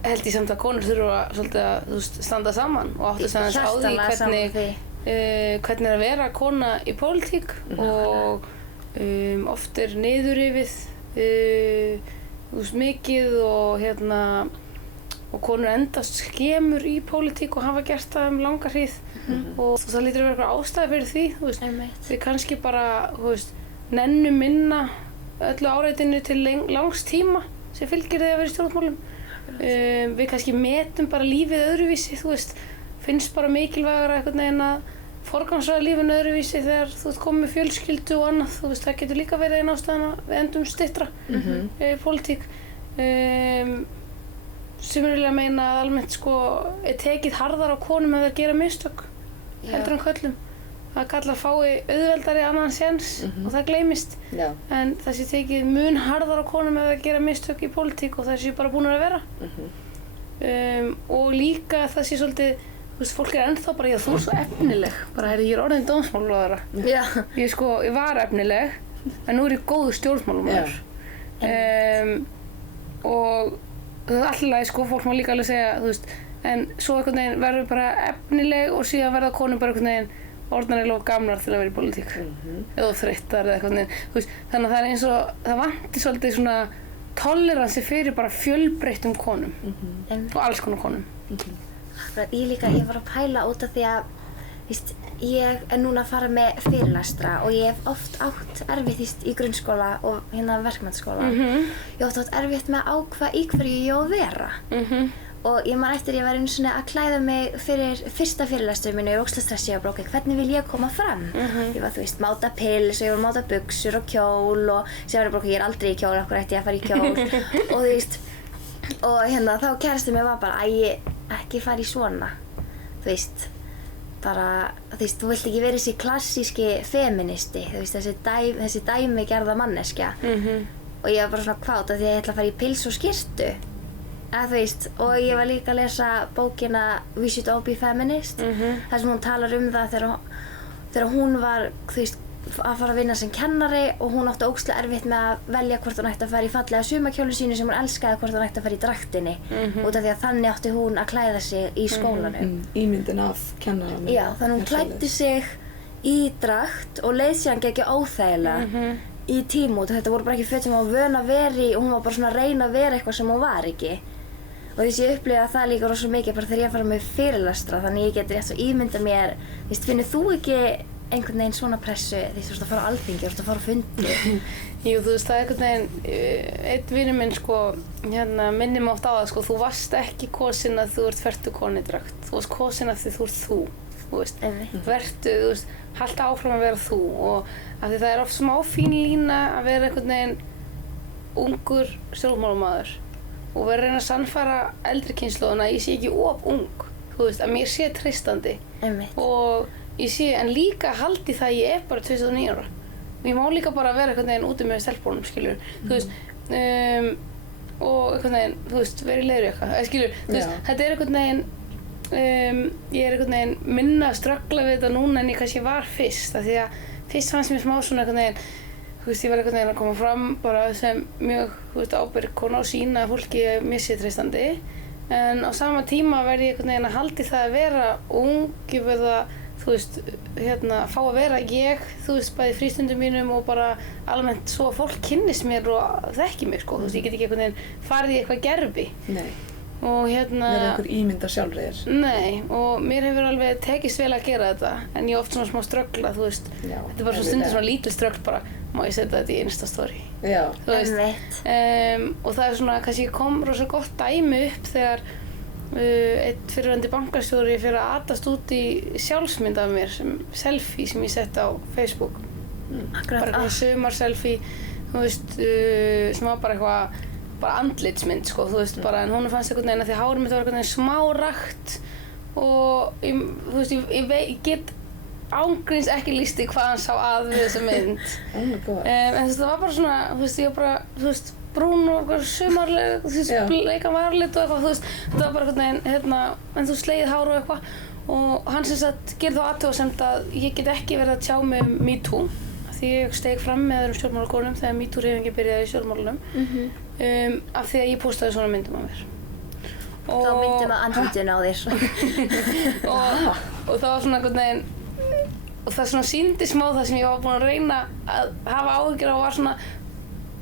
held ég samt að konur þurfa svolítið að standa saman og áttu sig aðeins á því hvernig er að vera kona í pólitík og oft er niðurrifið mikið og konur endast skemur í pólitík og hafa gert það langa hríð og það lítur að vera eitthvað ástæði fyrir því við kannski bara nennum minna öllu áreitinu til langs tíma sem fylgir því að vera í stjórnmálum við kannski metum bara lífið öðruvísi finnst bara mikilvægara einhvern veginn að forgangsraða lífinu öðruvísi þegar þú ert komið með fjölskyldu og annað það getur líka verið einn ástæðan að við endum styttra pólitík sem vilja meina að almennt er tekið harðar á konum ef þær gera mistök heldur en körlum að karlar fái auðveldari annan séns og það gleymist en það sé tekið mun harðar á konum ef þær gera mistök í pólitík og það sé bara búin að vera og líka það sé svolítið fólk er ennþá bara, já þú er svo efnileg bara ég er orðin dómsmálaráðherra ég var efnileg en nú er ég góður stjórnmálamaður og það er alltaf lagi fólk má líka alveg segja en svo einhvern veginn verður bara efnileg og síðan verða konur bara einhvern veginn orðnarlega gamlar til að vera í pólitík eða þreyttar eða eitthvað þannig að það er eins og það vanti svolítið svona toleransi fyrir bara fjölbreyttum konum og alls konar konum Ég var að pæla út af því að ég er núna að fara með fyrirlestra og ég hef oft átt erfitt í grunnskóla og verkmenntaskóla ég hef oft átt erfitt með að ákveða í hverju ég á að vera og ég man eftir ég var einu svona að klæða mig fyrir fyrsta fyrirlestur mínu, ég var ógeðslega stressuð og bara ok, hvernig vil ég koma fram? Ég var máta pils og ég var máta buxur og kjól og sem var bara ég er aldrei í kjól, af hverju ætti ég að fara í kjól og þá kærastinn mér var bara ekki fara í svona bara, þú vilt ekki vera þessi klassíski feministi þessi dæmigerða manneskja og ég var bara svona kvátt af því að ég ætla að fara í pils og skyrtu og ég var líka að lesa bókina We Should All Be Feminist þar sem hún talar það þegar hún var að fara að vinna sem kennari og hún átti ógeðslega erfitt með að velja hvort hún ætti að fara í fallega sumarkjólu sínu sem hún elskaði hvort hún ætti að fara í draktinni út af því að þannig átti hún að klæða sig í skólanum Ímyndin af kennaranum þannig hún klæddi sig í drakt og leið síðan ekki óþægilega í tímút, þetta voru bara ekki föt sem hún var vön að vera í og hún var bara svona að reyna að vera eitthvað sem hún var ekki. Og þess ég upplifa það líka rosa mikið bara þegar ég fara með fyrirlestra, þannig ég get rétt svo ímynda mér, finnur þú ekki einhvern veginn svona pressu því þú ert að fara á Alþingi, þú ert að fara á fundi? Jú, þú veist, það einhvern veginn, einn vinur minn sko, minnir mig oft á það sko, þú varst ekki kosin að þú ert fertugkonu í drakt, þú varst kosin að því þú ert þú veist, vertu, þú veist, haltu áfram að vera þú og af því það er oft smá fín lína að vera einhvern veginn ungur stjórnmálamaður og vera að reyna að sannfæra eldri kynslóðina að ég sé ekki of ung, þú veist, að mér sé treystandi og ég sé, en líka haldi það að ég er bara 29 ára og ég má líka bara vera einhvern veginn úti með stelpunum, skilur, þú veist, og einhvern veginn, þú veist, verið leiður eitthvað, skilur, þú veist, þetta er einhvern veginn, ég er einhvern veginn minna að ströggla við þetta núna en ég kannski var fyrst, af því að fyrst fannst mér smá svona einhvern veginn, þú veist, ég var einhvern veginn að koma fram bara sem mjög, þú veist, ábyrg kona og sýna að fólki mér sé treystandi, en á sama tíma verði ég einhvern veginn að haldi það að vera ung, ég verða þú veist, fá að vera ég, þú veist, bæði frístundum mínum og bara almennt svo að fólk kynnist mér og þekki mig, sko, þú veist, ég get ekki einhvern veginn farið í eitthvað gervi. Nei. Og verður einhver ímynda sjálfri þér. Nei, og mér hefur alveg tekist vel að gera þetta, en ég oft svona smá ströggla, þú veist, þetta er bara svona stundum svona lítil ströggl bara, má ég setja þetta í Instastory. Já. Þú veist, og það er svona, kannski kom rosa gott dæmi upp þegar einn fyrrverandi bankastjóri fyrir að atast út í sjálfsmynd af mér sem selfie sem ég sett á Facebook. Bara eitthvað sumarselfie, þú veist, sem var bara eitthvað bara andlitsmynd, sko, þú veist, bara en hún fannst einhvern veginn að því hárið mitt var einhvern veginn smá rakt og þú veist, ég get ángríns ekki lýst í hvað hann sá að við þessa mynd. Oh my god. En þú veist, það var bara svona, þú veist, ég var bara, þú veist, brún og eitthvað sumarleg, þú veist, bleika varlit og eitthvað, þú veist, þetta var bara einhvern veginn, en þú slegið hár og eitthvað og hann sem sagt gerði þá athugasemd að ég get ekki verið að tjá mig um MeToo því ég steig fram með öðrum stjórnmálakonum þegar MeToo-hreyfingin byrjaði í stjórnmálunum af því að ég postaði svona myndum af mér. Þá myndum að andlitinu á þér. og það var svona einhvern veginn og það svona sýndi smá það sem ég var búin að reyna að hafa áhyggjur á var svona,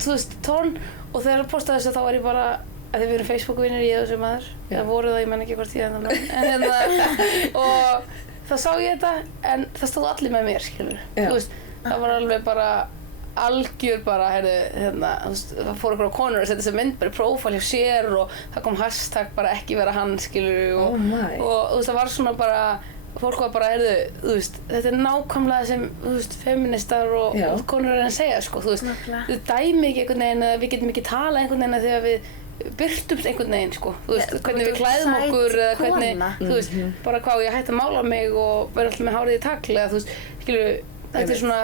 þú veist, tón og þegar ég postaði þessu þá var ég bara að við erum Facebook-vinir ég og þessi maður, það voru það, ég menn ekki hvort ég en og þá sá ég þetta en það stóð allir með mér, skilur, þú veist, það var alveg bara algjör bara, það fór einhverja konur að setja þessa mynd bara í prófæl hjá sér og það kom hashtag bara ekki vera hann, skilur og þú veist, það var svona bara fólk var bara, þú veist, þetta er nákvæmlega sem, þú veist, feministar og konur er að segja, sko, þú veist, þau dæmi ekki einhvern veginn að við getum ekki tala einhvern veginn að þegar við birtumst einhvern veginn, sko, þú veist, hvernig við klæðum okkur eða hvernig, þú veist, bara hvað ég hætti að mála mig og vera alltaf með hárið í tagl eða, þú veist, skilur, þetta er svona,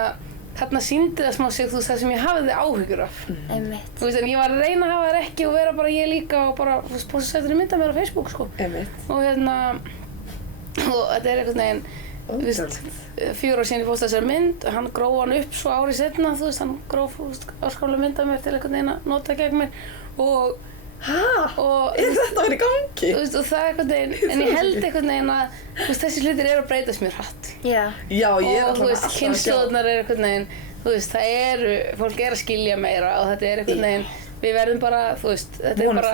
þarna sýndi það smá sig, þú veist, það sem ég hafði áhyggjur af. Þú veist, en ég var að reyna að hafa þær ekki og vera bara ég líka og bara, þú veist, posta setja mynda mér á Facebook, sko. Og þetta er einhvern veginn, þú veist, 4 ár síðan ég postaði þessari mynd, hann gróf hann upp svo árið seinna, þú veist, hann gróf áskaplega mynd af mér til einhvern veginn að nota gegn mér og er þetta verið í gangi? Þú veist, og það er einhvern veginn, en ég held einhvern veginn að, þú veist, þessi hlutir eru að breytast mjög hratt. Já, ég er alltaf og þú veist, kynslóðnar eru einhvern veginn, þú veist, fólk er að skilja meira og þetta er einhvern veginn, við verðum bara, þú veist, þetta er bara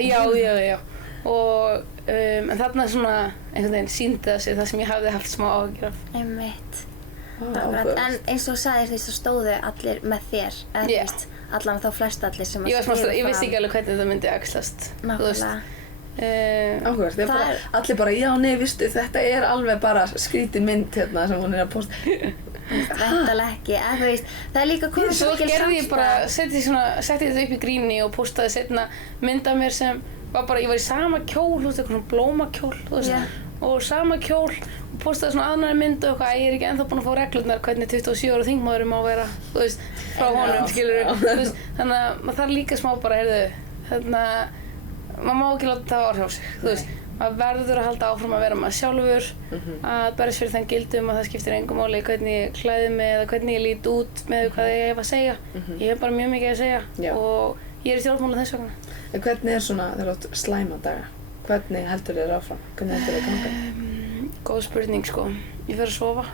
já. Og en þarna svona einhvern veginn sýndi það sig það sem ég hafði haft smá áhyggjur af. En eins og þú sagðir því þá stóðu allir með þér, eða þú veist, allan þá flest allir sem að ég vissi ekki alveg hvernig þetta myndi axlast. Nákvæmlega. Áhugavert, það er bara, allir bara, já, nei, vistu, þetta er alveg bara skrítið mynd hérna sem hún er að posta. Væntanlega ekki, þú veist, það er líka komið svo mikil samstæða. Svo gerði ég bara, setti þetta upp í gríni og postaði seinna mynd af mér sem var bara, ég var í sama kjól, þú veist, eitthvað svona blómakjól, þú veist, og sama kjól og postaði svona annarri mynd og eitthvað, ég er ekki ennþá búin að fá reglurnar hvernig 27 ára þingmaður má vera, þú veist, frá honum, skilur, þú veist, þannig að maður þarf líka smá bara, maður má ekki láta það áhrif á sig, þú veist, maður verður að halda áfram að vera maður sjálfur, að berjast fyrir þeim gildum að það skiptir engu máli hvernig ég klæði mig eða hvernig ég lít út með hvað ég hef að segja, ég hef bara mjög mikið að segja og ég er í stjórnmála þess vegna. En hvernig er svona þegar þú átt slæma daga? Hvernig heldur þér áfram? Hvernig heldur þér ganga? Góð spurning, sko. Ég fer að sofa.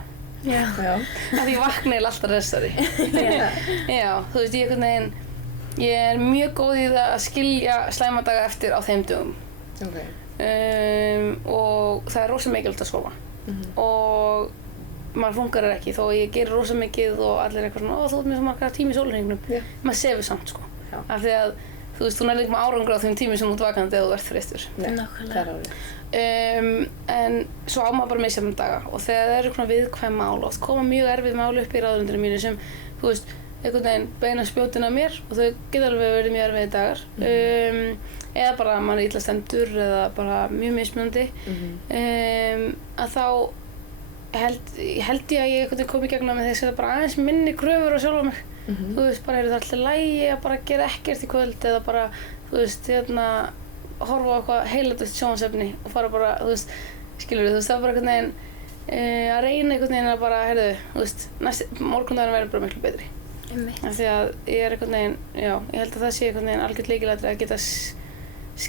Já. Af því ég vakna eiginlega alltaf hressari. Já, þú veist, ég er mjög góð í það að skilja slæma daga eftir á þeim dögum. Ok. Og það er rosa mikilvægt að sofa. Og maður fungerar ekki þó að ég gerir rosa mikið og allir eitthvað svona, þú ert með svo marga tíma í sólarhringnum. Maður sefur samt, sko. Af því að, þú veist, þú nærði ekki með árangur á þeim tími sem þú ert vakandi eða þú ert þreyttur. Nákvæmlega. Það er alveg. En svo á maður bara misjafna daga og þegar það eru svona viðkvæm mál, oft koma mjög erfið mál upp í ráðuneytinu mínu sem, þú veist, einhvern veginn beina spjótin að mér og þau geta alveg verið mjög erfiðir dagar. Eða bara að maður er illa stendur eða bara mjög mismunandi. Að þá held ég að ég einhvern veginn kom í gegnum með þess að bara aðeins minni kröfur á sjálfa mig. Þú veist, bara er það alltaf lægi að bara gera ekkert í kvöld eða bara, þú veist, horfa á eitthvað heiladautt sjónvarpsefni og fara bara, þú veist, skilurðu, þú veist, það var bara einhvern veginn að reyna einhvern veginn að bara, heyrðu, þú veist, morgundagurinn verður bara miklu betri. Af því að ég er einhvern veginn, já, ég held að það sé einhvern veginn algjört lykilatriði að geta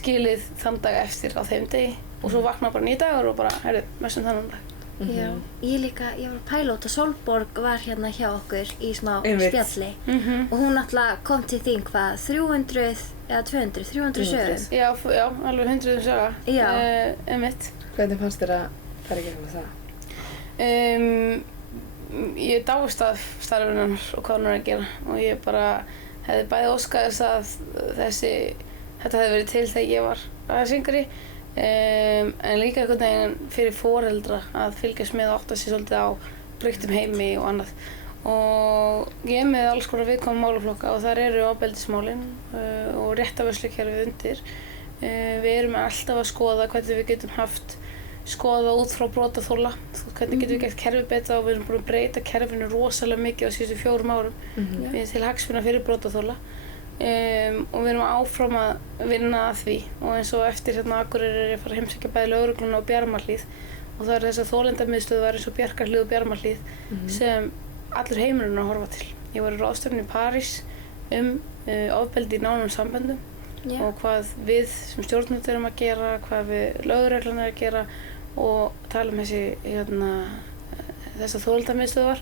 skilið þann dag eftir á þeim degi og svo vakna bara nýr dagur og bara, heyrðu, mestum þannig dag. Já, ég var að pæla út að Sólborg var hérna hjá okkur í smá spjalli og hún alltaf kom til þín hvað, 300 eða 200, 300 sögum? Já, alveg 100 söga, einmitt. Hvernig fannst þér að fara í gegnum það? Ég dáist að starfinu hennar og hvað hún er að gera og ég bara hefði bæði óskað þess að þetta hefði verið til þegar ég var aðeins yngri. En líka einhvern veginn fyrir foreldra að fylgjast með og átta sig svolítið á breyttum heimi og annað og ég er með alls konar viðkvæma málaflokka og þar eru ofbeldismálin og réttarvörslukerfið undir. Við erum alltaf að skoða hvernig við getum skoða út frá brotaþola, hvernig getum við gert kerfið betra og við erum búin að breyta kerfinu rosalega mikið á síðustu 4 árum til hagsmuna fyrir brotaþola. Og við erum áfram að vinna að því og eins og eftir Akureyri er ég að fara að heimsækja bæði lögregluna og Bjarmahlíð og það eru þessar þolendamiðstöðvar eins og Bjarkarhlíð og Bjarmahlíð sem allur heimurinn er að horfa til. Ég var í ráðstefnu í París ofbeldi í nánum samböndum og hvað við sem stjórnvöld erum að gera, hvað við lögreglan er að gera og tala þessar þolendamiðstöðvar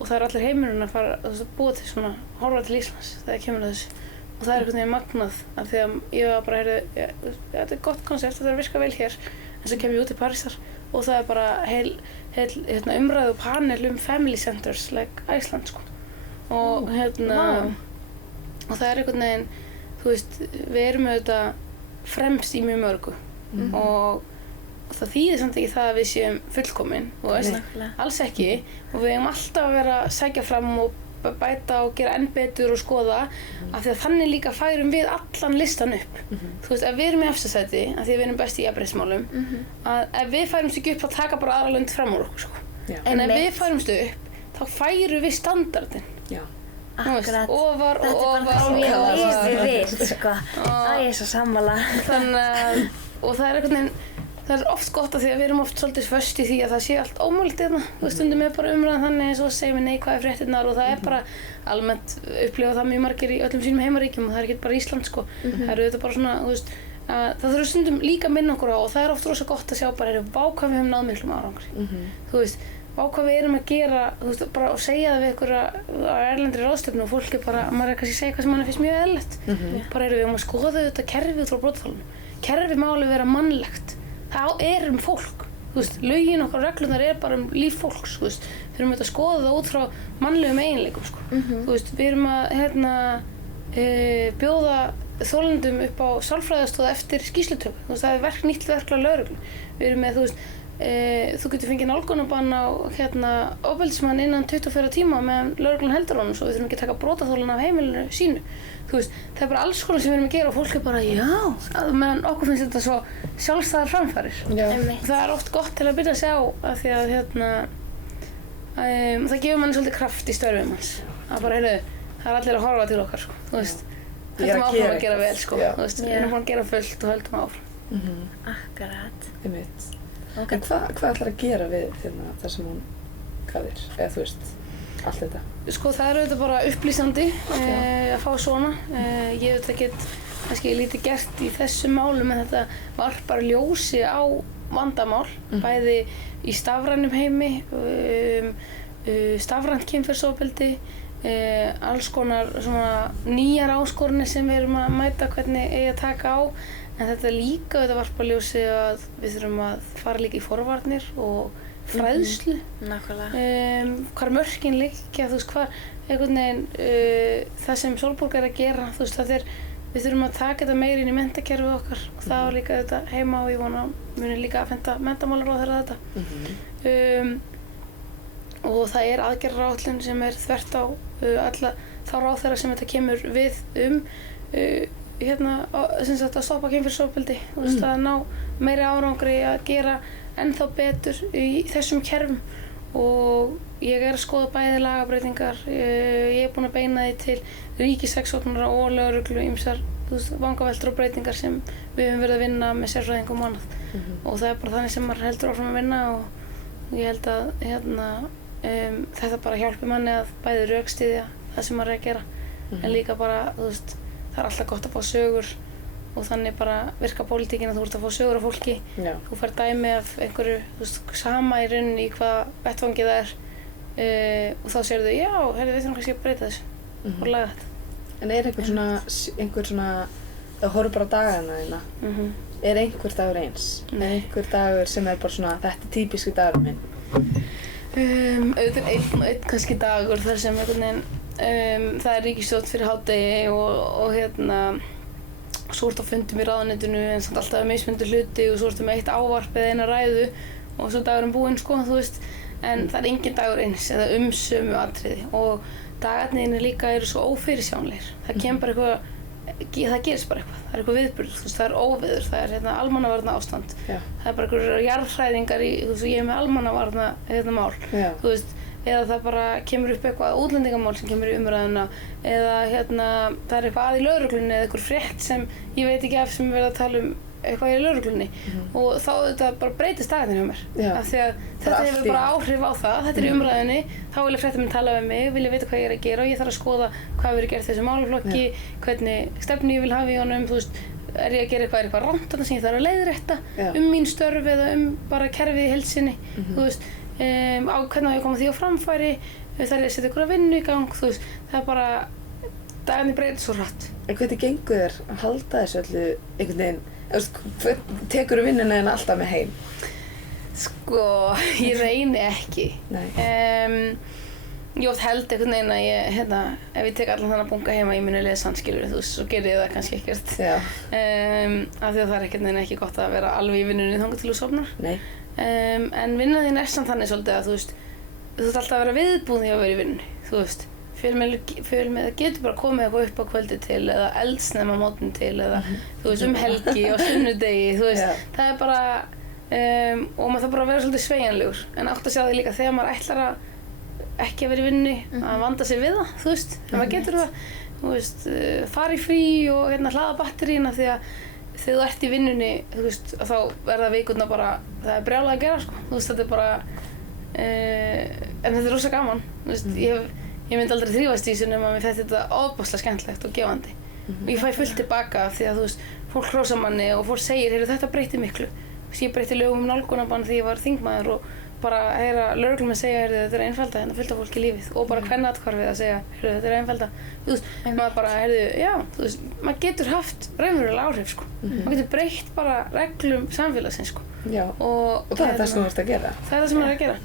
og það er allir heimurinn að fara að búa til svona, horfa til Íslands þegar kemur að þessu. Og það er einhvern veginn magnað af því að ég var bara, heyrðu, þetta er gott konsept, þetta er að virka vel hér. En svo kem ég út til Parísar og það er bara heil umræðu og panel family centers like Iceland, sko. Og og það er einhvern veginn, þú veist, við erum auðvitað fremst í mjög mörgu og það þýðir samt ekki það að við séum fullkomin, þú veist, alls ekki og við eigum alltaf að vera að sækja fram og bæta og gera enn betur og skoða af því að þannig líka færum við allan listan upp. Þú veist, ef við erum í efsta sæti af því að við erum best í jafnréttismálum að ef við færumst ekki upp þá taka bara aðra lönd fram úr okkur, sko. En ef við færumst upp þá færum við standardinn. Akkurat, ofar þetta er bara það sem ég lifi við, sko. Ég er svo sammála. Og það er einhvern veginn, það er oft gott af því að við erum oft svolítið föst í því að það sé allt ómögulegt hérna. Þú veist, stundum er bara umræðan þannig eins og að segja með neikvæðu fréttirnar og það er bara almennt upplifa það mjög margir í öllum sínum heimaríkjum og það er ekki bara Ísland, sko. Það eru auðvitað bara svona, þú veist, það þurfum stundum líka að minna okkur á og það er oft rosa gott að sjá bara, vá hvað við höfum náð miklum árangri. Þú veist, vá hvað við erum að gera, þú veist, bara að segja það við ykkur á erlendri ráðstefnu og fólk er bara, maður er kannski að segja hvað sem manni finnst mjög eðlilegt. Bara við höfum að skoða þetta kerfið út frá brotaþolum. Kerfið má alveg vera mannlegt. Það er fólk, þú veist, lögin okkar og reglunar er bara líf fólks, þú veist. Við erum að skoða það út frá mannlegum eiginleikum, sko. Þú veist, við erum að bjóða þolendum upp á sálfræðiaðstoð eftir skýrslutöku. Þú veist, það er nýtt verklag lögreglu. Við erum með, þú veist, þú getur fengið nálgunarbann á ofbeldismann innan 24 tíma meðan lögreglan heldur honum svo við þurfum ekki að taka brotaþolann af heimilinu sínu. Þú veist, það er bara alls konar sem við erum að gera og fólk er bara, já, meðan okkur finnst þetta svo sjálfstæðar framfarir. Og það er oft gott til að byrja að sjá af því að það gefur manni svolítið kraft í störfum hans. Það bara, það er allir að horfa til okkar, sko, þú veist. Höldum áfram að gera vel, sko, þú veist, við erum búin að gera fullt og höldum áfram. Akkurat. Einmitt. En hvað ætlar að gera við það sem hún gafir, eða þú veist, allt þetta? Sko það er auðvitað bara upplýsandi að fá svona. Ég hef þetta kannski lítið gert í þessum málum en þetta varpar ljósi á vandamál, bæði í stafrænum heimi, stafrænt kynferðisofbeldi, alls konar svona nýjar áskoranir sem við erum að mæta hvernig eigi að taka á, en þetta líka þetta varpa ljósi að við þurfum að fara líka í forvarnir og fræðslu, hvar mörkin liggja, þú veist, hvar einhvern veginn það sem Sólborg að gera, þú veist, við þurfum að taka þetta meira inn í menntakerfið okkar og það var líka þetta heima og ég vona muni líka að afhenda menntamálaráðherra þetta. Og það er aðgerðaráætlun sem þvert á alla þá ráðherra sem þetta kemur við sem sagt að stoppa kynferðisofbeldi og að ná meiri árangri að gera ennþá betur í þessum kerfum og ég að skoða bæði lagabreytingar, ég búin að beina því til ríkissaksóknara og lögreglu ýmsar vangaveltur og breytingar sem við höfum verið að vinna með sérfræðingum og annað og það bara þannig sem maður heldur áfram að vinna og ég held að þetta bara hjálpi manni að bæði rökstyðja það sem maður að gera en líka bara, þú veist, það alltaf gott að fá sögur og þannig bara virka pólitíkin að þú ert að fá sögur af fólki þú fær dæmi af einhverju, þú veist, sama í rauninni í hvaða vettvangi það og þá sérðu, já, við þurfum kannski að breyta þessu og laga þetta. En einhver svona, það horfir bara á dagana þína, einhver dagur eins? Einhver dagur sem bara svona, þetta típíski dagur minn? Auðvitað einn kannski dagur þar sem einhvern veginn, það ríkisstjórn fyrir hádegi og svo ertu á fundum í ráðuneytinu en samt alltaf mismunandi hluti og svo ertu með eitt ávarp eða eina ræðu og svo dagurinn búinn, sko, þú veist, en það engin dagur eins eða sömu atriði og dagarnir líka eru svo ófyrirsjáanlegir. Það kemur bara eitthvað, það gerist bara eitthvað, það eitthvað viðburður, þú veist, það óveður, það almannavarna ástand, það bara einhverjar jarðhræringar í, þú veist, ég með almannavarna mál, þú veist, eða það bara kemur upp eitthvað útlendingamál sem kemur í umræðuna eða það eitthvað í lögreglunni eða eitthvað frétt sem ég veit ekki af sem verið að tala eitthvað í lögreglunni og þá þetta bara breytist dagarnir hjá mér af því að þetta hefur bara áhrif á það, þetta í umræðunni, þá vilja fréttamenn tala við mig, vilja vita hvað ég að gera og ég þarf að skoða hvað verið gert þessu málaflokki, hvernig stefnu ég vil hafa í honum, þú veist, er ég að gera eitthvað rangt sem ég þarf að leiðrétta mín störf eða bara kerfið í heild sinni, þú veist, á hvernig ég koma því á framfæri, þarf ég að setja einhverja vinnu í gang, þú veist, það bara, dagarnir breytist svo hratt. En hvernig gengur þér að halda þessu öllu einhvern veginn, tekurðu vinnuna þína alltaf með heim? Sko, ég reyni ekki. Ég oft held einhvern veginn að ég, ef ég tek allan þannig að bunga heima, ég muni lesa hann, skilur, þú veist, svo gerði ég það kannski ekkert. Af því að það einhvern veginn ekki gott að vera alveg í vinnunni þangað til þú sofnar. Nei. En vinnan þín samt þannig svolítið að þú þarft alltaf að vera viðbúin því að vera í vinnunni, þú veist. Fjölmiðlar getur bara komið eitthvað upp á kvöldi til eða eldsnemma mótni til eða þú veist helgi og sunnudegi, þú veist, það er bara og maður þarf bara að vera svolítið sveigjanlegur en átt að sjá því líka þegar maður ætlar að ekki að vera í vinnunni að vanda sig við það, þú veist, en maður getur það, þú veist, fara í frí og hlaða batterína því að þegar þú ert í vinnunni, þú veist, þá verða vikurnar bara, það er brjálað að gera, sko, þú veist, þetta er bara, en þetta er rosa gaman, þú veist, ég myndi aldrei þrífast í þessu nema mér þetta þetta ofboðslega skemmtilegt og gefandi. Og ég fæ fullt tilbaka því að, þú veist, fólk hrósar manni og fólk segir, heyrðu, þetta breytti miklu. Þú veist, ég breytti lögum nálgunarbann þegar ég var þingmaður og bara heyra lögreglumenn segja, heyrðu, þetta er einfalda, fullt af fólki í lífið og bara kvennaathvarfið að segja, heyrðu, þetta er einfalda. Þú veist, maður bara, heyrðu, já, þú veist, maður getur haft raunverulega áhrif, sko. Maður getur breytt bara reglum samfélagsins, sko. Já, og það er það sem þú ert að gera. Það er það sem maður er að gera.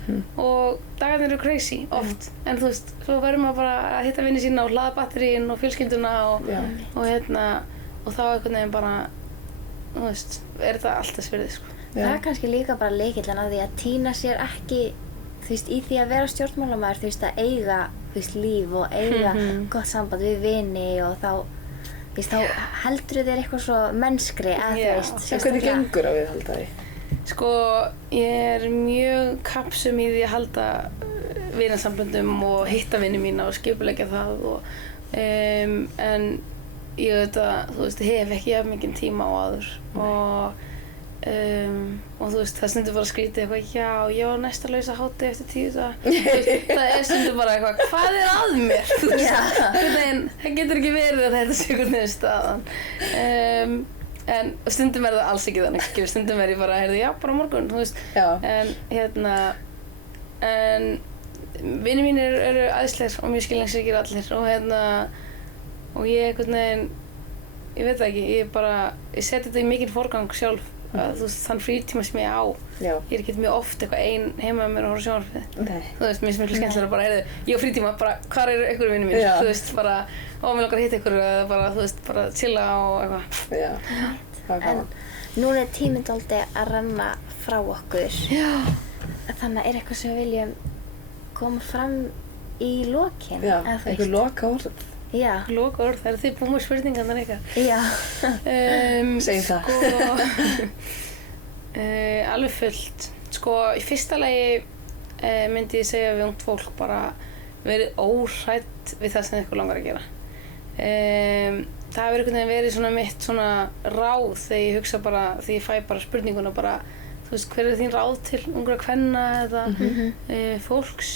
Og dagarnir eru crazy, oft. En þú veist, svo verður maður bara að hitta vini sína og hlaða batteríin og fjölskylduna og þá einhvern veginn bara, þú veist, er þetta allt þess virði, sko. Það er kannski líka bara lykillinn að því að týna sér ekki, þú veist, í því að vera stjórnmálamaður, þú veist, að eiga, þú veist, líf og eiga gott samband við vini og þá, þú veist, þá heldur þér eitthvað svo mennskri að þú veist, sérstaklega. Hvernig gengur að viðhalda því? Sko, ég er mjög kapsum í því að halda vinasamböndum og hitta vini mína og skipuleggja það og, en ég veit að, þú veist, hef ekki jafn mikinn tíma á áður og þú veist, það stundur bara að skrítið eitthvað, já, ég var næsta lausa hádegi eftir 10 daga. Það er stundur bara eitthvað, hvað er að mér? Þú veist, það getur ekki verið að þetta sé einhvern veginn staðan. En stundum er það alls ekki þannig, stundum er ég bara, heyrðu, já, bara morgun, þú veist. En vinir mínir eru æðislegir og mjög skilningsríkir allir og ég einhvern veginn, ég veit það ekki, ég seti þetta í mikinn forgang sjálf, þú veist, þann frítíma sem ég á. Já. Ég er ekki mjög oft eitthvað ein heima með mér að horfa á sjónvarpið. Nei. Þú veist, mér finnst miklu skemmtilegra bara, ég á frítíma, bara, hvar eru einhverjum vinir mínir? Já. Þú veist, bara, mér langar að hitta einhverju eða bara, þú veist, bara chilla og eitthvað. Já, það var gaman. Núna er tíminn dálítið að renna frá okkur. Já. Þannig er eitthvað sem við viljum koma fram í lokin. Já, eða þú einhver veist. lokaorð. Já. Lokaorð, það eru þið búin með spurningarnar eitthvað. Já. Segjum það. Alveg fullt. Sko, í fyrsta lagi myndi ég segja við ungt fólk bara verið óhrædd við það sem ykkur langar að gera. Það hefur einhvern veginn verið svona mitt svona ráð þegar ég hugsa bara, þegar ég fæ bara spurninguna bara, þú veist, hver er þín ráð til ungra kvenna eða fólks,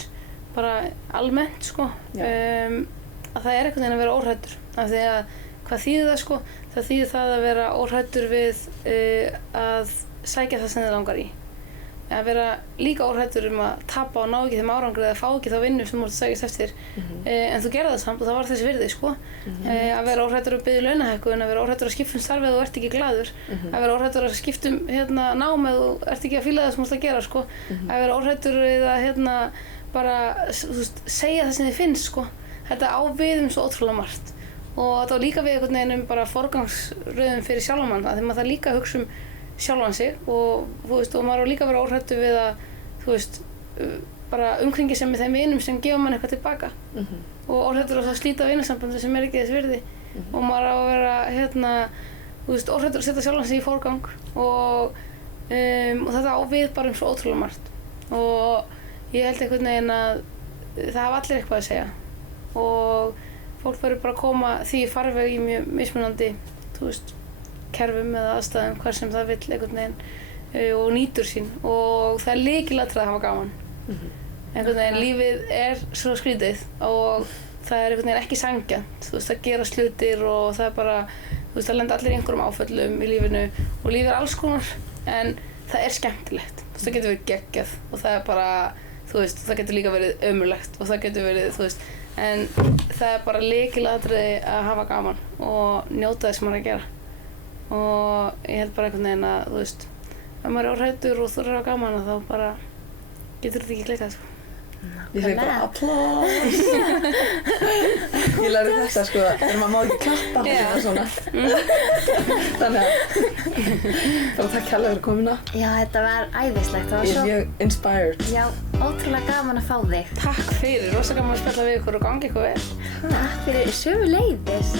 bara almennt, sko. Að það er einhvern veginn að vera óhræddur. Af því að, hvað þýðir það, sko? Það þýðir það að vera óhræddur við að sækja það sem þið langar í. Að vera líka óhræddur að tapa og ná ekki þeim árangri eða fá ekki þá vinnu sem þú ert að sækjast eftir. En þú gerði það samt og það var þess virði, sko. Að vera óhræddur að biðja launahækkun, að vera óhræddur að skipta starfi ef þú ert ekki glaður. Að vera óhræddur að skipta nám ef þú ert ekki að fíla það sem þú ert að gera, sko. Að vera óhræddur við að bara, þú veist, segja það sem þið finnst, sko. Þetta á við svo ótrúlega margt. Og þetta á líka við einhvern veginn bara forgangsröðum fyrir sjálfan mann, af því maður þarf líka að hugsa sjálfan sig og þú veist, og maður á líka að vera óhræddur við að, þú veist, bara umkringi sem með þeim vinum sem gefa mann eitthvað tilbaka og óhræddur að þá slíta vinasambandi sem er ekki þess virði og maður á að vera, þú veist, óhræddur að setja sjálfan sig í forgang og þetta á við bara svo ótrúlega margt og ég held einhvern veginn að það hafa allir eitthvað að segja og fólk verður bara að koma því í farveg í mjög mismunandi, þú veist, kerfum eða aðstæðum, hver sem það vill einhvern veginn og nýtur sín og það er lykilatriði að hafa gaman. Einhvern veginn lífið er svo skrítið og það er einhvern veginn ekki sanngjarnt, þú veist, það gerast hlutir og það er bara, þú veist, það lenda allir í einhverjum áföllum í lífinu og lífið er alls konar en það er skemmtilegt, þú veist, það getur verið geggjað og það er bara, þú veist, það getur líka verið ömurlegt og það getur verið, þú veist, en það er bara lykilatriði að hafa gaman og njóta þess sem maður er að gera og ég held bara einhvern veginn að, þú veist, ef maður er óhræddur og þú er að hafa gaman þá bara getur þetta ekki klikkað, sko. Ég fekk bara applause. Ég lærði þetta, sko, þegar maður má ekki klappa og svona. Þannig að bara takk kærlega fyrir komuna. Já, þetta var æðislegt. Það var Ég er mjög inspired. Já, ótrúlega gaman að fá þig. Takk fyrir, rosa gaman að spjalla við ykkur og gangi ykkur vel. Takk fyrir sömuleiðis.